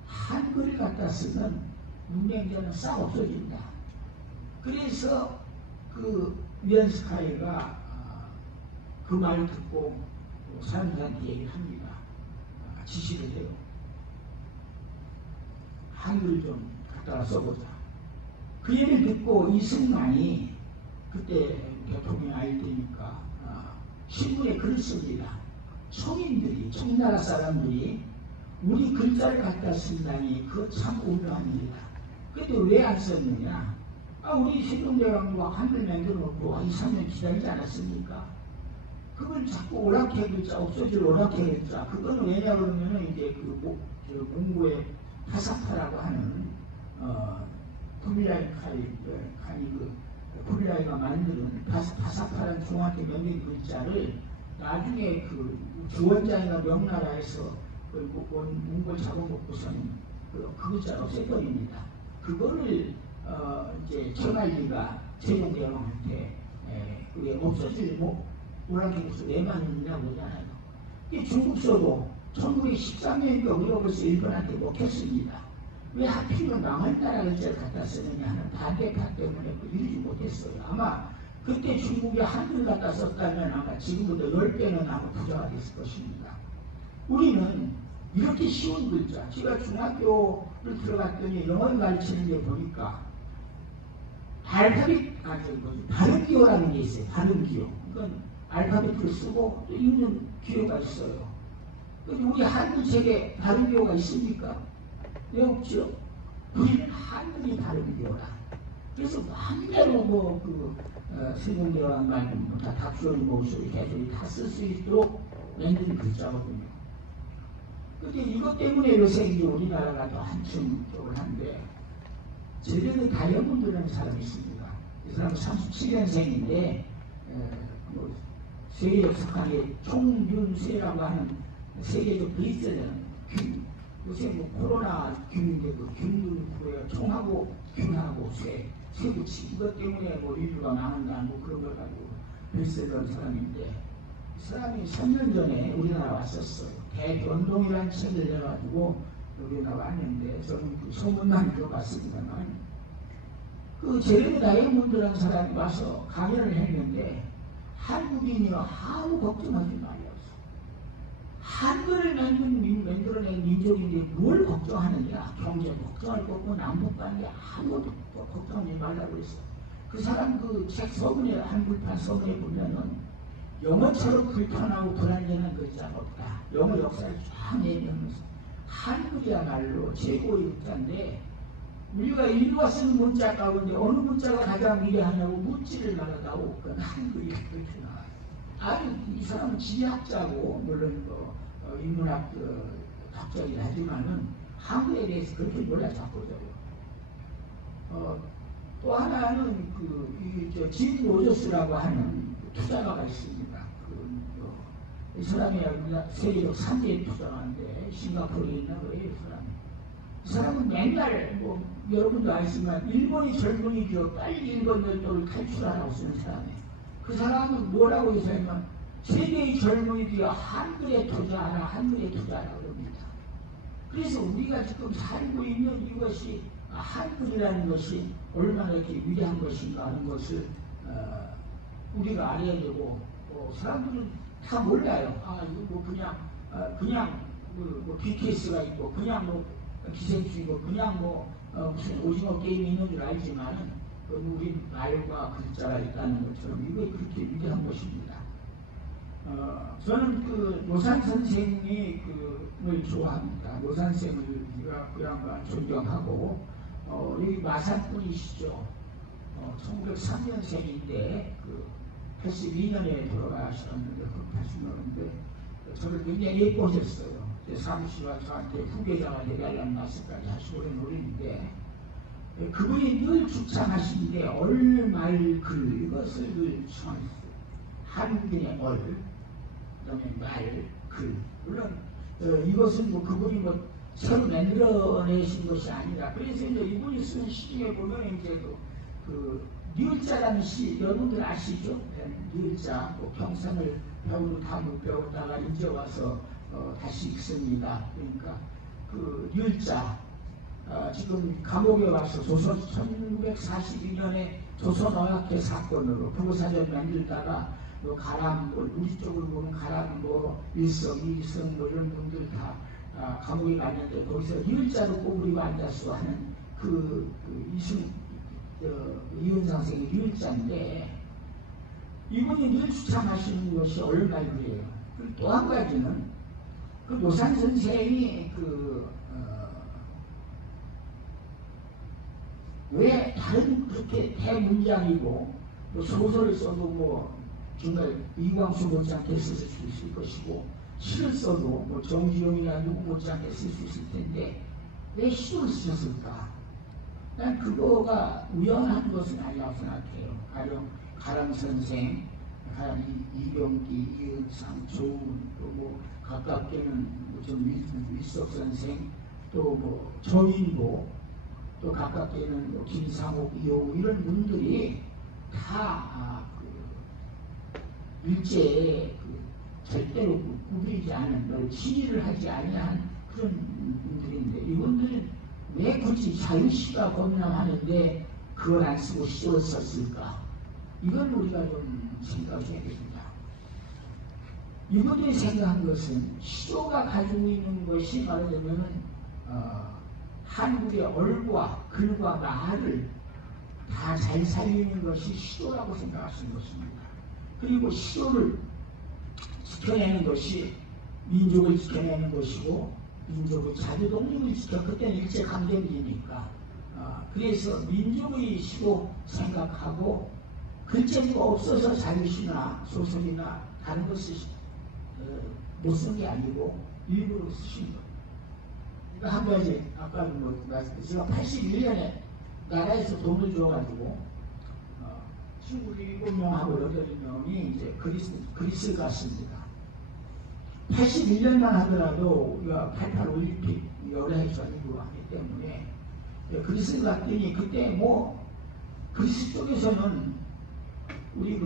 한글을 갖다 쓰면 문명자는 싹 없어진다. 그래서 그 위안스카이가 그 말을 듣고 사람들한테 얘기를 합니다. 지시를 해요. 한글 좀 갖다가 써보자. 그 얘기를 듣고 이승만이 그때 대통령 아닐 때니까 신문에 글을 씁니다. 청인들이, 청나라 사람들이 우리 글자를 갖다 쓴다니 그거 참 오묘한 일이다. 근데 왜 안 썼느냐? 우리 세종대왕과 한글 만들어놓고 2, 3년 기다리지 않았습니까? 그걸 자꾸 오락해 글자, 없어질 오락해 글자. 그거는 왜냐 그러면은 이제 그 몽고의 파사파라고 하는 쿠빌라이가 만드는 파사파라는 중학교 명령 글자를 나중에 그 주원장이나 명나라에서 몽골 잡아먹고서는 그 글자를 없애버립니다. 그거를 이제 최만리가 세종대왕한테 그게 없어지고 오락해서 왜 만드냐고 그러잖아요. 이 중국서도 1913년이니까 우리가 벌써 일본한테 먹혔습니다. 왜 하필이면 망할 나라 글자를 갖다 쓰느냐 하는 반대파 때문에 이루지 못했어요. 아마 그때 중국에 한글 갖다 썼다면 아마 지금보다 10배는 아마 부자가 됐을 것입니다. 우리는 이렇게 쉬운 글자, 제가 중학교를 들어갔더니 영어를 가르치는 데 보니까 발음기호라는 게 있어요. 발음기호. 그건 알파벳을 쓰고 또 읽는 기호가 있어요. 우리 한글 책에 발음기호가 있습니까? 왜 없죠? 우리는 한글이 발음기호라. 그래서 마음대로 세종대왕만 다 닥소리 목소리 개소리 다 쓸 수 있도록 만든 글자거든요. 근데 이것 때문에 요새 이제 우리나라가 더 한층 쪽을 한데 제대로 다이아몬드라는 사람이 있습니다. 이 사람은 37년생인데 세계적 석학의 총윤세라고 하는 세계적 베이스는 요새 코로나 균인데 균군구에 총하고 균하고 쇠붙이 이것 때문에 인류가 망한다 그런 걸 가지고 베이스를 한 사람인데 이 사람이 3년 전에 우리나라 왔었어요. 대변동이라는 책을 내가지고 여기 나왔는데 저는 그 소문만 들어봤습니다만 그 제레미 다이아몬드라는 사람이 와서 강연을 했는데 한국인이 아무 걱정하지 말이었어. 한글을 만들어낸 민족인데 뭘 걱정하느냐. 경제 걱정할 거고 남북관계 아무것도 걱정하지 말라고 그랬어. 그 사람 그 책 서문에 한글판 서문에 보면은 영어처럼 불편하고 불안정한 글자가 없다. 영어 역사를 쫙 얘기하면서 한글이야말로 최고의 글자인데 우리가 인류가 쓰는 문자 가운데 어느 문자가 가장 위대하냐고 묻지를 말하다고 그건 한글이 그렇게 나와요. 아니 이 사람은 지리학자고 물론 인문학 학자이긴 하지만은 한글에 대해서 그렇게 몰라 잡고져요. 또 하나는 진 로저스라고 하는 투자가가 있습니다. 이 사람이 세계적 3대 투자가인데 싱가포르에 있나 그래요. 이 사람은 맨날 여러분도 아시지만 일본이 젊은이 기업 빨리 일본 열도를 탈출하라고 쓰는 사람이에요. 그 사람은 뭐라고 해서냐면 세계의 젊은이들이 한글에 투자하라, 한글에 투자하라 그럽니다. 그래서 우리가 지금 살고 있는 이것이 한글이라는 것이 얼마나 이렇게 위대한 것인가 하는 것을 우리가 알아야 되고, 사람들은 다 몰라요. 이거 뭐 그냥 뭐 BTS가 있고, 그냥 뭐 기생충이고, 그냥 뭐 무슨 오징어 게임이 있는 줄 알지만은 우리 말과 글자가 있다는 것처럼 이거 그렇게 위대한 것입니다. 저는 그 노산 선생님이 을 좋아합니다. 노산 선생을 그 양반 존경하고, 여기 마산 분이시죠. 1903년생인데 82년에 돌아가셨는데 80년인데 저를 굉장히 예뻐하셨어요. 사무실과 저한테 후계자가 되달라는 말씀까지 하시고 그런 노래인데, 그분이 늘 주창하시는데 얼말글 이것을 늘 주창했어요. 한국인의 얼, 그다음에 말, 글. 물론 이것은 뭐 그분이 뭐 새로 만들어내신 것이 아니라, 그래서 이제 이분이 쓴 시 중에 보면 이제 그 니을자라는 시 여러분들 아시죠? 니을자, 평생을 배우도 다 못 배웠다가 이제 와서 다시 읽습니다. 그러니까 그 니을자, 지금 감옥에 와서 1942년에 조선어학회 사건으로 부고사전 만들다가 가람, 우리 쪽으로 보면 가람, 일성, 이성 이런 분들 다 감옥에 갔는데, 거기서 니을자로 꼬부리고 앉아서 하는 이은상 선생의 니을자인데, 이분이 늘 추천하시는 것이 얼말글이에요. 그리고 또 한 가지는 그 노산 선생이 왜 다른 그렇게 대문장이고 소설을 써도 정말 이광수 못지않게 쓸 수 있을 것이고, 시를 써도 정지용이나 누구 못지않게 쓸 수 있을 텐데 왜 시를 쓰셨을까? 난 그거가 우연한 것은 아니라고 생각해요. 가령 가람 선생, 가람 이병기, 이은상, 조은, 또 가깝게는 wil석 선생, 또 정인보, 또 가깝게는 김상옥, 이호우 이런 분들이 다 일제에 절대로 꾸리지 않은, 시위를 하지 아니한 그런 분들인데, 이분들은 왜 굳이 자유시가 범람하는데 그걸 안 쓰고 시를 썼을까? 이건 우리가 좀 생각해야 됩니다. 이분들이 생각한 것은 시조가 가지고 있는 것이 말하자면 한국의 얼과 글과 말을 다 잘 살리는 것이 시조라고 생각하시는 것입니다. 그리고 시조를 지켜내는 것이 민족을 지켜내는 것이고, 민족의 자주독립을 그때는 일제강점기니까 그래서 민족의 시로 생각하고, 글자가 없어서 자유시나 소설이나 다른 것을 못 쓴 게 아니고 일부러 쓰신 거예요. 그러니까 한 가지, 아까 말씀드렸지만 81년에 나라에서 돈을 줘가지고 친구 7명하고 8명이 이제 그리스 갔습니다. 81년만 하더라도 우리가 88 올림픽 여러 해 전이고 하기 때문에 그리스 갔더니, 그때 그리스 쪽에서는 우리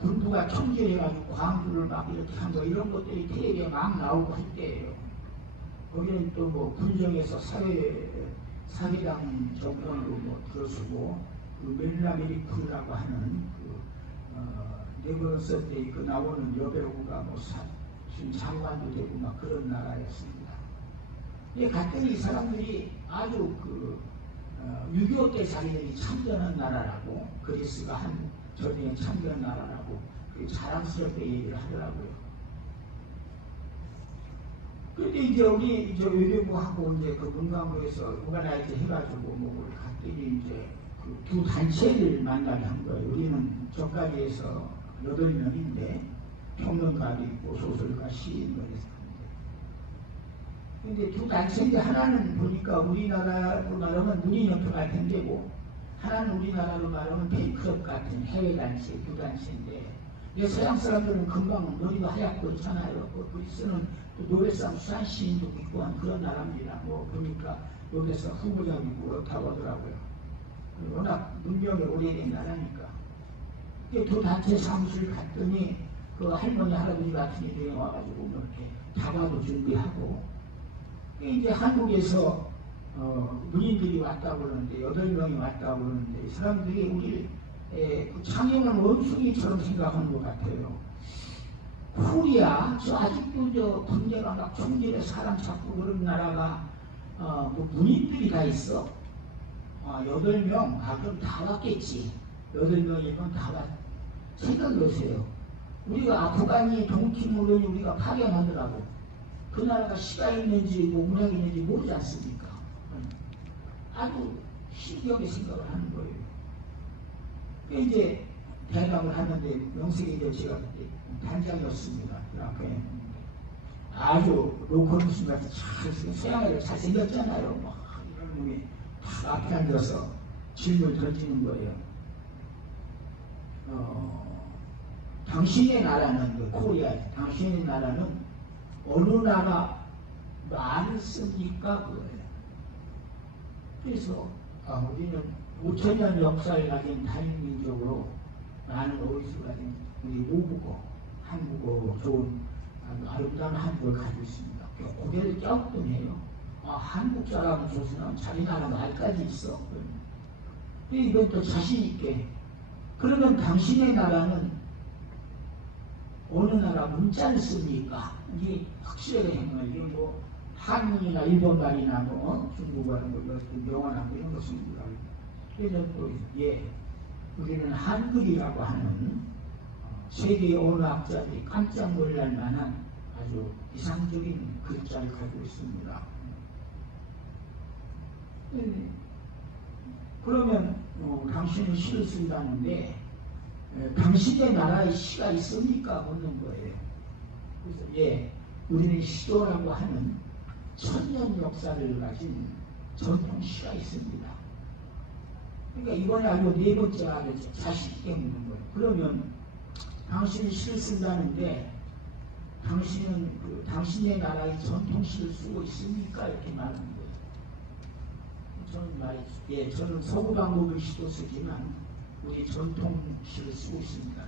군부가 총질해가지고 광부를 막 이렇게 한 거, 이런 것들이 텔레비에 막 나오고 할 때예요. 거기는 또 군정에서 사회당 정권으로 들어서고, 멜라메리쿠라고 하는 네버넌스 때 나오는 여배우가 지금 장관도 되고 막 그런 나라였습니다. 갔더니 이 사람들이 아주 6.25 때 자기들이 참전한 나라라고, 그리스가 한 전에 참전 나라라고 자랑스럽게 얘기를 하더라고요. 그런데 이제 우리 외교부하고 이제 문광부에서 오가나이즈 해가지고 갔더니 이제 두 단체를 만나게 한 거예요. 우리는 저까지에서 8명인데 평론가도 있고 소설가, 시인 그랬었는데, 근데 두 단체인데 하나는 보니까 우리나라로 말하면 문인협회 같은 데고, 하나는 우리나라로 말하면 페이크업 같은 해외 단체, 두 단체인데, 서양 사람들은 금방 머리가 하얗고 그렇잖아요. 그리스는 노벨상 수상 시인도 있고 한 그런 나라입니다. 보니까 노벨상 후보자도 있고 그렇다고 하더라고요. 워낙 문명이 오래된 나라니까. 두 단체 사무실 갔더니 그 할머니 할아버지 같은 이들이 와가지고 뭐 이렇게 다과도 준비하고 이제 한국에서 문인들이 왔다고 그러는데 8명이 왔다고 그러는데 이 사람들이 우리 그 창녕을 원숭이처럼 생각하는 것 같아요. 코리아 저 아직도 저 군대가 막 총질에 사람 잡고 그런 나라가 뭐 문인들이 다 있어. 8명 그럼 다 왔겠지. 8명이면 다 왔. 생각해보세요. 우리가 아프간이 동티모르니 우리가 파견하더라고. 그 나라가 시가 있는지 뭐 문학이 있는지 모르지 않습니까? 아주 신기하게 생각을 하는 거예요. 이제 대담을 하는데 명색이 이제 제가 그때 단장이었습니다. 그 앞에 아주 로컬무슨 같은 서양아이가 잘생겼잖아요. 막 이런 놈이 다 앞에 앉아서 질문을 던지는 거예요. 당신의 나라는 그 코리아, 당신의 나라는 어느 나라 말을 씁니까? 그거예요. 그래서 우리는 5,000년 역사를 가진 다민민족으로 많은 어휘를 가진 우리 모국어, 한국어 좋은 아름다운 한국을 가지고 있습니다. 고개를 껴없던해요. 한국 사람은 조선하면 자기 나라 말까지 있어. 이건 또 자신 있게. 그러면 당신의 나라는 어느 나라 문자를 씁니까? 이게 확실하게 행동을 이게 뭐 한문이나 일본말이나 뭐 중국어나 뭐 영어나 뭐 이런 거 씁니다. 그래서 또 우리는 한글이라고 하는 세계 언어학자들이 깜짝 놀랄 만한 아주 이상적인 글자를 가지고 있습니다. 그러면 당신은 시를 쓴다는데 당신의 나라에 시가 있습니까? 묻는 거예요. 그래서 우리는 시조라고 하는 1000년 역사를 가진 전통 시가 있습니다. 그러니까 이번에 아주 4번째가 자신 있게 묻는 거예요. 그러면 당신은 시를 쓴다는데 당신은 당신의 나라의 전통 시를 쓰고 있습니까? 이렇게 말하는 거예요. 저는 말이죠. 저는 서구방법의 시도 쓰지만 우리 전통 시를 쓰고 있습니다.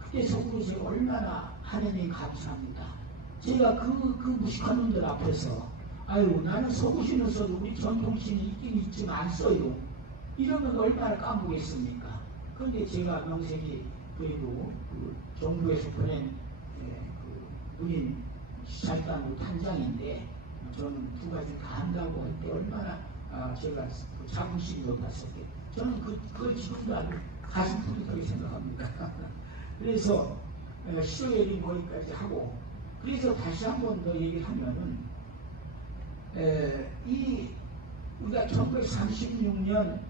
그때 속으로 제가 얼마나 하느님이 감사합니다. 제가 그 무식한 놈들 앞에서 아유 나는 서구시는 써도 우리 전통시는 있긴 있지만 안 써요. 이러면 얼마나 까먹겠습니까? 그런데 제가 명색이 그리고 정부에서 보낸 문인 시찰단으로 단장인데 저는 2가지 다 한다고 할 때 얼마나 제가 자긍심이 높았을 때 저는 그걸 지금도 아주 가슴 푸듯하게 생각합니다. 그래서 시조회를 거기까지 하고 그래서 다시 한 번 더 얘기를 하면은 우리가 1936년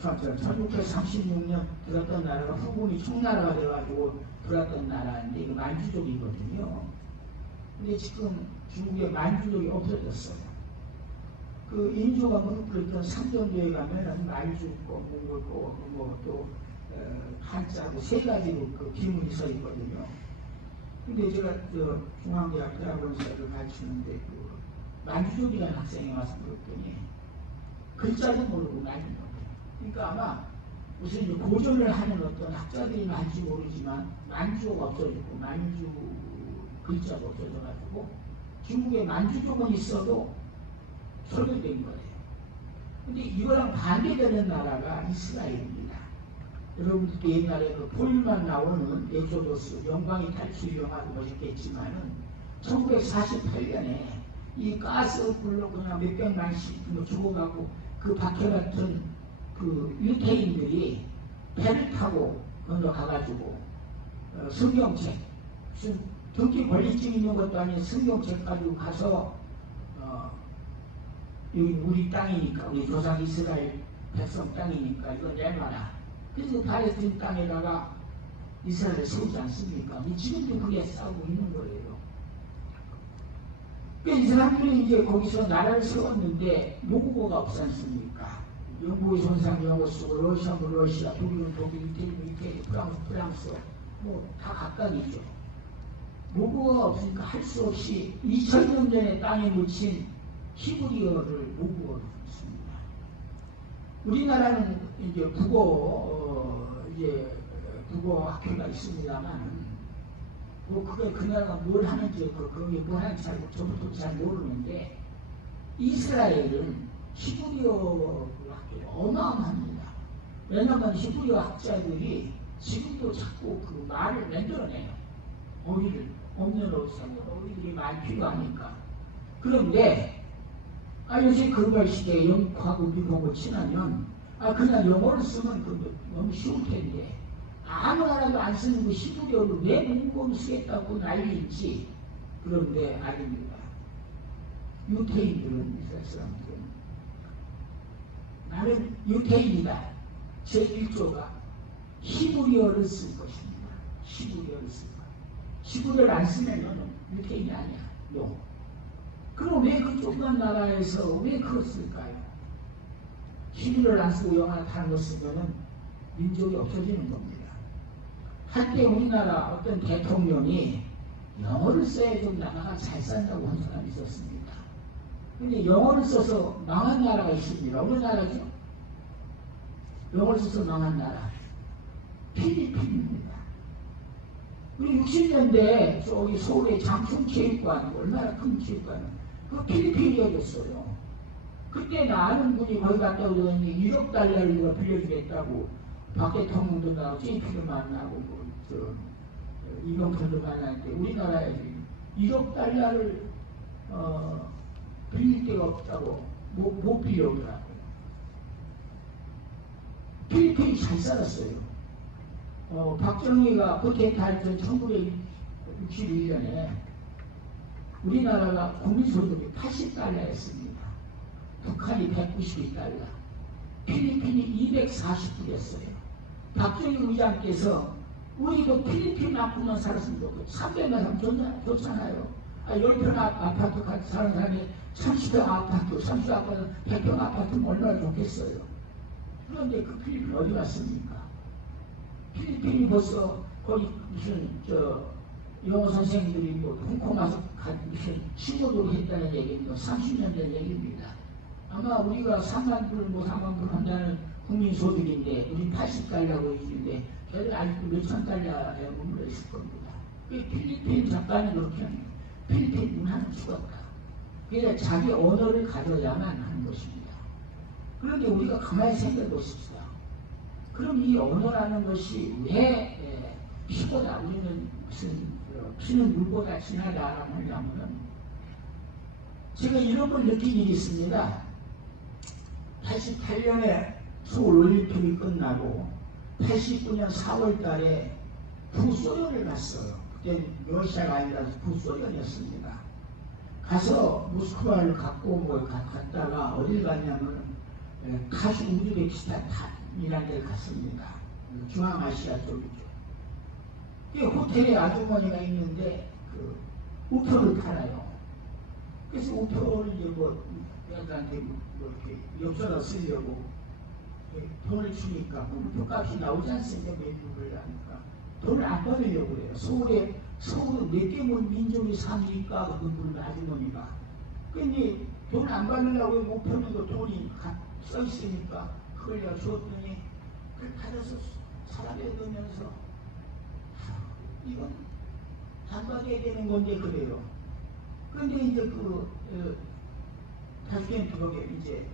1636년 들었던 나라가 후금이 총나라가 돼가지고 들었던 나라인데 이거 만주족이거든요. 근데 지금 중국에 만주족이 없어졌어요. 그 인조가 무릎 상전도에 가면은 말주 거, 몽골 거, 또 한자고 3가지로 그 비문이 써 있거든요. 근데 제가 중앙대학 대학원사를 가르치는데 만주족이라는 학생이 와서 물었더니 글자도 모르고 만주족. 그러니까 아마 무슨 이제 고전을 하는 어떤 학자들이 많지 모르지만 만주가 없어지고 만주 글자가 없어져가지고 중국에 만주족은 있어도 소멸된 거예요. 근데 이거랑 반대되는 나라가 이스라엘입니다. 여러분들도 옛날에 그 포일만 나오는 엑소더스 영광의 탈출 영화도 보셨겠지만은 1948년에 이 가스 불로 그냥 몇백만씩 죽어가고 그 박해같은 그 유태인들이 배를 타고 건너 가가지고 성경책 무슨 등기 권리증 있는 것도 아닌 성경책 가지고 가서 여기 우리 땅이니까 우리 조상 이스라엘 백성 땅이니까 이거 내 나라. 그래서 팔레스틴 땅에다가 이스라엘을 세우지 않습니까? 지금도 그게 싸우고 있는 거예요. 그러니까 이 사람들이 이제 거기서 나라를 세웠는데 모국어가 없지 않습니까? 영국의 손상 영어 쓰고 러시아는 러시아, 독일은 독일, 이태리는 이태리, 프랑스 뭐 다 각각이죠. 모국어가 없으니까 할 수 없이 2000년 전에 땅에 묻힌 히브리어를 모국어로 씁니다. 우리나라는 이제 국어 학회가 있습니다만 뭐 그게 그 나라가 뭘 하는지 그게 뭘 하는지 저부터 잘 모르는데 이스라엘은 히브리어 학교가 어마어마합니다. 왜냐하면 히브리어 학자들이 지금도 자꾸 그 말을 만들어내요. 어휘를 없는 새로운 어휘들이 많이 필요하니까. 그런데 요새 글로벌 시대에 영국하고 미국하고 친하면 그냥 영어를 쓰면 너무 쉬울 텐데 아무 나라도 안 쓰는 그 히브리어를 왜 문법을 쓰겠다고 난리인지. 그런데 아닙니다. 유태인들은 이스라엘 사람들은 나는 유태인이다. 제1조가 히브리어를 쓸 것입니다. 히브리어를 쓸 거야. 히브리어를 안 쓰면 너는 유태인이 아니야. 너. 그럼 왜 그 조그만 나라에서 왜 그걸 쓸까요? 히브리어를 안 쓰고 영어를 다른 거 쓰면은 민족이 없어지는 겁니다. 한때 우리나라 어떤 대통령이 영어를 써야 좀 나라가 잘 산다고 한 사람이 있었습니다. 근데 영어를 써서 망한 나라가 있습니다. 어느 나라죠? 영어를 써서 망한 나라. 필리핀입니다. 우리 60년대 저기 서울의 장충체육관, 얼마나 큰 체육관은 그 필리핀이었어요. 그때 나 아는 분이 거기 갔다 오더니 1억 달러를 누가 빌려주겠다고 박 대통령도 나오고 JP도 만나고 이병철도 만나는데 우리나라에 1억 달러를 빌릴 데가 없다고 못 빌려오더라고요. 필리핀이 잘 살았어요. 박정희가 그때 달전 1961년에 우리나라가 국민소득이 80달러였습니다. 북한이 192달러, 필리핀이 240불이었어요. 박정희 의장께서 우리도 필리핀만큼만 살았으면 좋겠고 300만 사람 좋잖아요. 10평 아파트 같이 사는 사람이 30평 아파트, 30평 아파트, 100평 아파트면 얼마나 좋겠어요. 그런데 그 필리핀 어디 갔습니까? 필리핀이 벌써 거기 무슨 영어 선생님들이 뭐 홍콩 와서 무슨 신고도 했다는 얘기입니다. 30년 된 얘기입니다. 아마 우리가 3만 불, 4만 불 한다는 국민소득인데 우리 80달러고 있는데 걔들 아직도 몇천 달러에 머물러 있을 겁니다. 필리핀 작가는 그렇게 합니다. 필리핀 문화는 죽었다. 그래서 자기 언어를 가져야만 하는 것입니다. 그런데 우리가 가만히 생각해 보십시다. 그럼 이 언어라는 것이 왜 피보다 우리는 무슨 피는 물보다 진하다라고 하냐면은 제가 이런 걸 느낀 일이 있습니다. 88년에 서울 올림픽이 끝나고 89년 4월 달에 부소련을 갔어요. 그때 러시아가 아니라 부소련이었습니다. 가서 모스크바를 갔다가 어딜 갔냐면 카슈 우즈베키스탄이라는 데를 갔습니다. 중앙아시아 쪽이죠. 그 호텔에 아주머니가 있는데 그 우표를 팔아요. 그래서 우표를 이제 애들한테 이렇게 엽서다 쓰려고 돈을 주니까 우표값이 나오지 않습니까? 메뉴를 하니까 돈을 안 받으려고 그래요. 서울은 몇 개 민족이 삽니까? 그분 아주머니가. 근데 돈을 안 받으려고 우표는 돈이 써 있으니까 그걸 내가 줬더니 그걸 받아서 사람에 넣으면서 이건 안 받아야 되는 건데 그래요. 그런데 이제 나중에 그거게 이제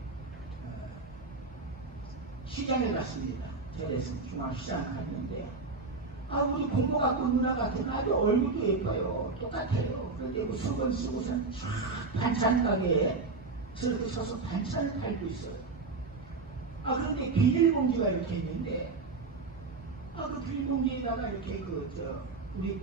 시장에 갔습니다. 제에서 중앙시장에 갔는데 우리 공부 갖고 누나 같은 아주 얼굴도 예뻐요. 똑같아요. 그런데 뭐 수건 쓰고선 반찬 가게에 저렇게 서서 반찬을 팔고 있어요. 그런데 비닐봉지가 이렇게 있는데 그 비닐봉지에다가 이렇게 우리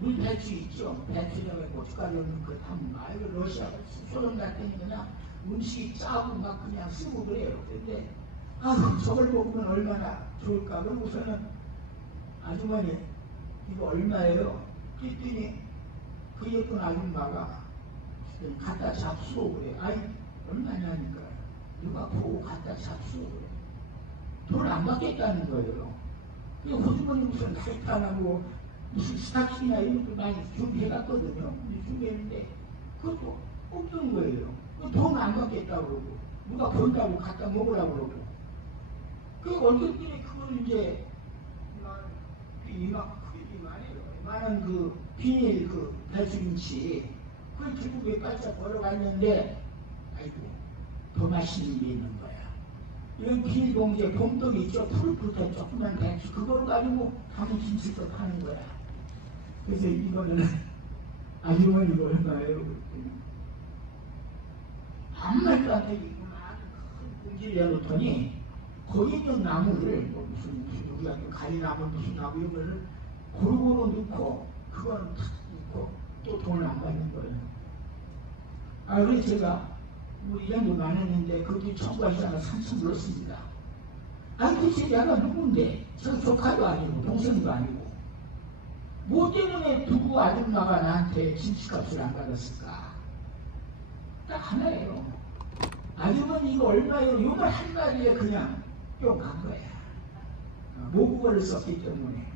물 배추 있죠? 배추에다가 고춧가루 넣는 그 담가. 이거 러시아 소련 같으니 그냥 음식이 짜고 막 그냥 쓰고 그래요. 근데 저걸 먹으면 얼마나 좋을까. 그러고서는 아주머니 이거 얼마예요? 그랬더니 그 예쁜 아줌마가 갖다 잡수고 그래. 얼마냐니까 누가 보고 갖다 잡수고 그래. 돈을 안 받겠다는 거예요. 호주머니 무슨 사이판하고 무슨 스타킹이나 이런 것도 많이 준비해갔거든요. 준비했는데 그것도 없던 거예요. 돈 안 받겠다고 그러고 누가 본다고 갖다 먹으라고 그러고 그 얼굴들이 그걸 이제 이만해요. 많은 그 비닐 그 배수김치 그걸 결국에 바짝 걸어갔는데 아이고 더 맛있는 게 있는 거야. 이런 비닐봉지에 봄떡이 있죠. 푸릇푸릇한 조그만 배추 그걸 가지고 담은 김치도 파는 거야. 그래서 이거는 아주머니 이거 얼마예요? 아무 말도 안 되게 큰 봉지를 열어놓더니 거기 있는 나무를 뭐 무슨 우리가 가리나무 무슨 나무 이런 거를 고루고루 넣고 그거는 탁 넣고 또 돈을 안 받는 거예요. 그래서 제가 뭐 이 정도 많았는데 거기 청구하시다가 3천 불렀습니다. 도대체 내가 누군데? 저 조카도 아니고 동생도 아니고 뭐 때문에 두고 아줌마가 나한테 김치값을 안 받았을까? 딱 하나예요. 아주머니 이거 얼마예요? 이걸 한 마디에 그냥 뿅간 거야. 모국어를 썼기 때문에.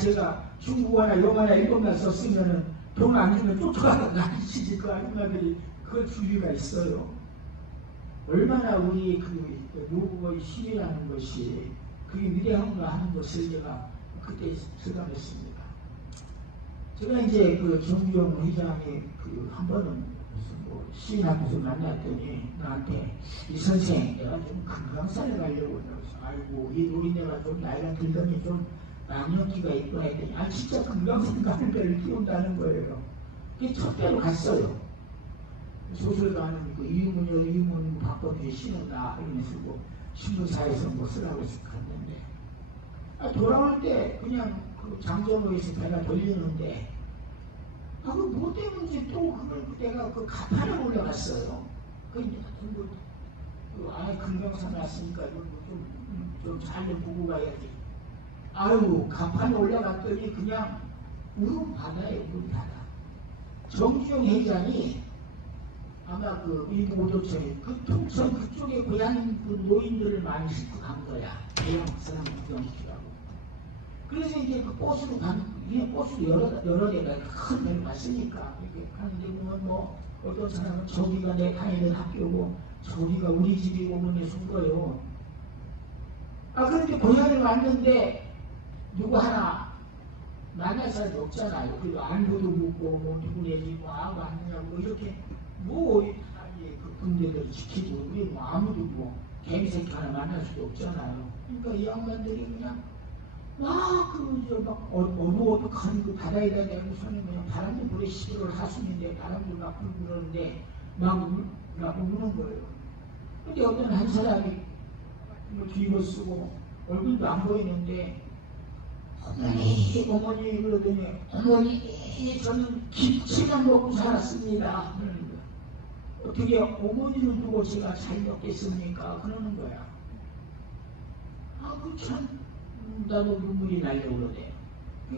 제가 중국어나 영어나 일본말 썼으면은 돈 안 주면 쫓아가서 난리치지. 그 아줌마들이 그걸 줄 리가 있어요. 얼마나 우리 그 모국어의 힘이라는 것이 그게 위대한가 하는 것을 제가 그때 실감했습니다. 제가 이제 그 정주영 회장이 그 한 번은 무슨 뭐 시인학교에서 만났더니 나한테 이 선생 내가 좀 금강산에 가려고 그래서 아이고 이 노인네가 좀 나이가 들더니 좀 망령기가 있구나 했더니 진짜 금강산 가는 데를 띄운다는 거예요. 그게 첫 배로 갔어요. 소설가는 그 이유문 박범계 신호다 이러면서 뭐 신문사에서 뭐 쓰라고 해서 갔는데 돌아올 때 그냥 그 장정호에서 배가 돌리는데 뭐 때문인지 또 그걸 내가 그 가판에 올라갔어요. 금강산 왔으니까 좀 잘 좀 보고 가야지. 가판에 올라갔더니 그냥 우름 바다예요, 우름 바다. 정주영 회장이 아마 그 일부오도청에 그 통천 그쪽에 고향 그 노인들을 많이 싣고 간 거야. 대형 사람 구경시키라고. 그래서 이제 그 버스로 버스로 여러 대가 큰 데로 갔으니까 이렇게 가는데 보면 뭐 어떤 사람은 저기가 내 다니는 학교고 저기가 우리 집이고 그러면서 온 거예요. 그런데 고향에 왔는데 누구 하나 만날 사람이 없잖아요. 그리고 안부도 묻고 뭐 누구네 집 왔느냐고 이렇게 그 군대들 지키고 우리 아무도 뭐 개미새끼 하나 만날 수도 없잖아요. 그러니까 이 양반들이 그냥 어둑어둑한 그 바다에다 내고 손에 그냥 바람도 불에 11월 하순인데 바람도 막 불고 그러는데 막 우는 거예요. 근데 어떤 한 사람이 뭐 뒤로 쓰고 얼굴도 안 보이는데 어머니 그러더니 어머니 저는 김치만 먹고 살았습니다. 어떻게 어머니를 두고 제가 잘 먹겠습니까? 그러는 거야. 참 나도 눈물이 나려고 그러네.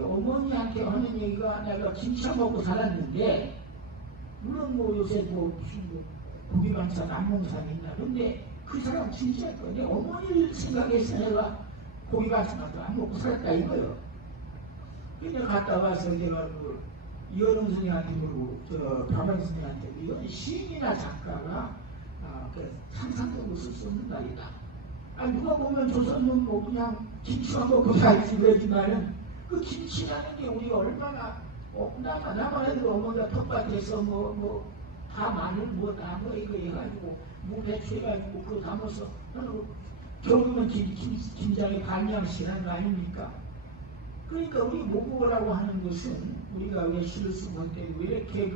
어머니한테 하는 얘기가 내가 김치 먹고 살았는데 물론 뭐 요새 뭐 무슨 뭐 고기 반찬 안몽산 있나 근데 그 사람 진짜 내 어머니를 생각해서 내가 고기 반찬도 안 먹고 살았다 이거요. 근데 갔다 와서 제가 그 이현웅 선생한테 물고 박완 선생한테 이건 시인이나 작가가 상상적으로 쓸 수 없는 말이다. 누가 보면 조선은 뭐 그냥 김치만 먹고 살지 그러지만은 그 김치라는 게 우리가 얼마나 나만 해도 어머니가 텃밭에서 다 마늘 뭐 이거 해가지고 배추 해가지고 그거 담아서 결국은 김장에 반양식하는 거 아닙니까? 그러니까 우리 모국어라고 하는 것은 우리가 왜 시를 쓰고 할 때 왜 이렇게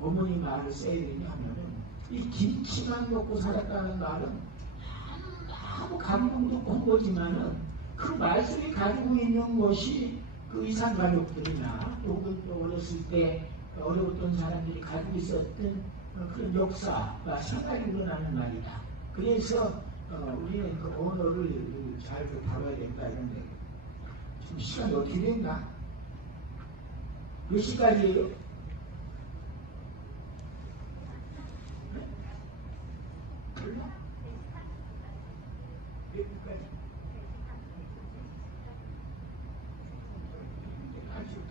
어머니 말을 써야 되냐 하면은 이 김치만 먹고 살았다는 말은 아무 감동도 없는 거지만은 그 말씀이 가지고 있는 것이 그 이산가족들이나 혹은 또 어렸을 때 어려웠던 사람들이 가지고 있었던 그런 역사가 생각이 일어나는 말이다. 그래서 우리는 그 언어를 잘 다뤄야 된다 이런 얘기. 지금 시간이 어떻게 됐나? 몇 시까지예요?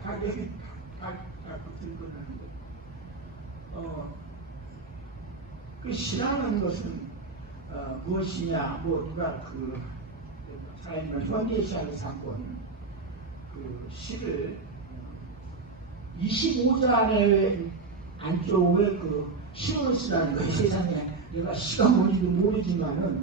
다 내기 다 붙은 건데 그 시라는 것은 무엇이냐 누가 그 사람이나 현대시하는 사건 그 시를 25절 안에 안쪽에 그 시를 쓰라는 거예요. 세상에 내가 시가 뭔지도 모르지만은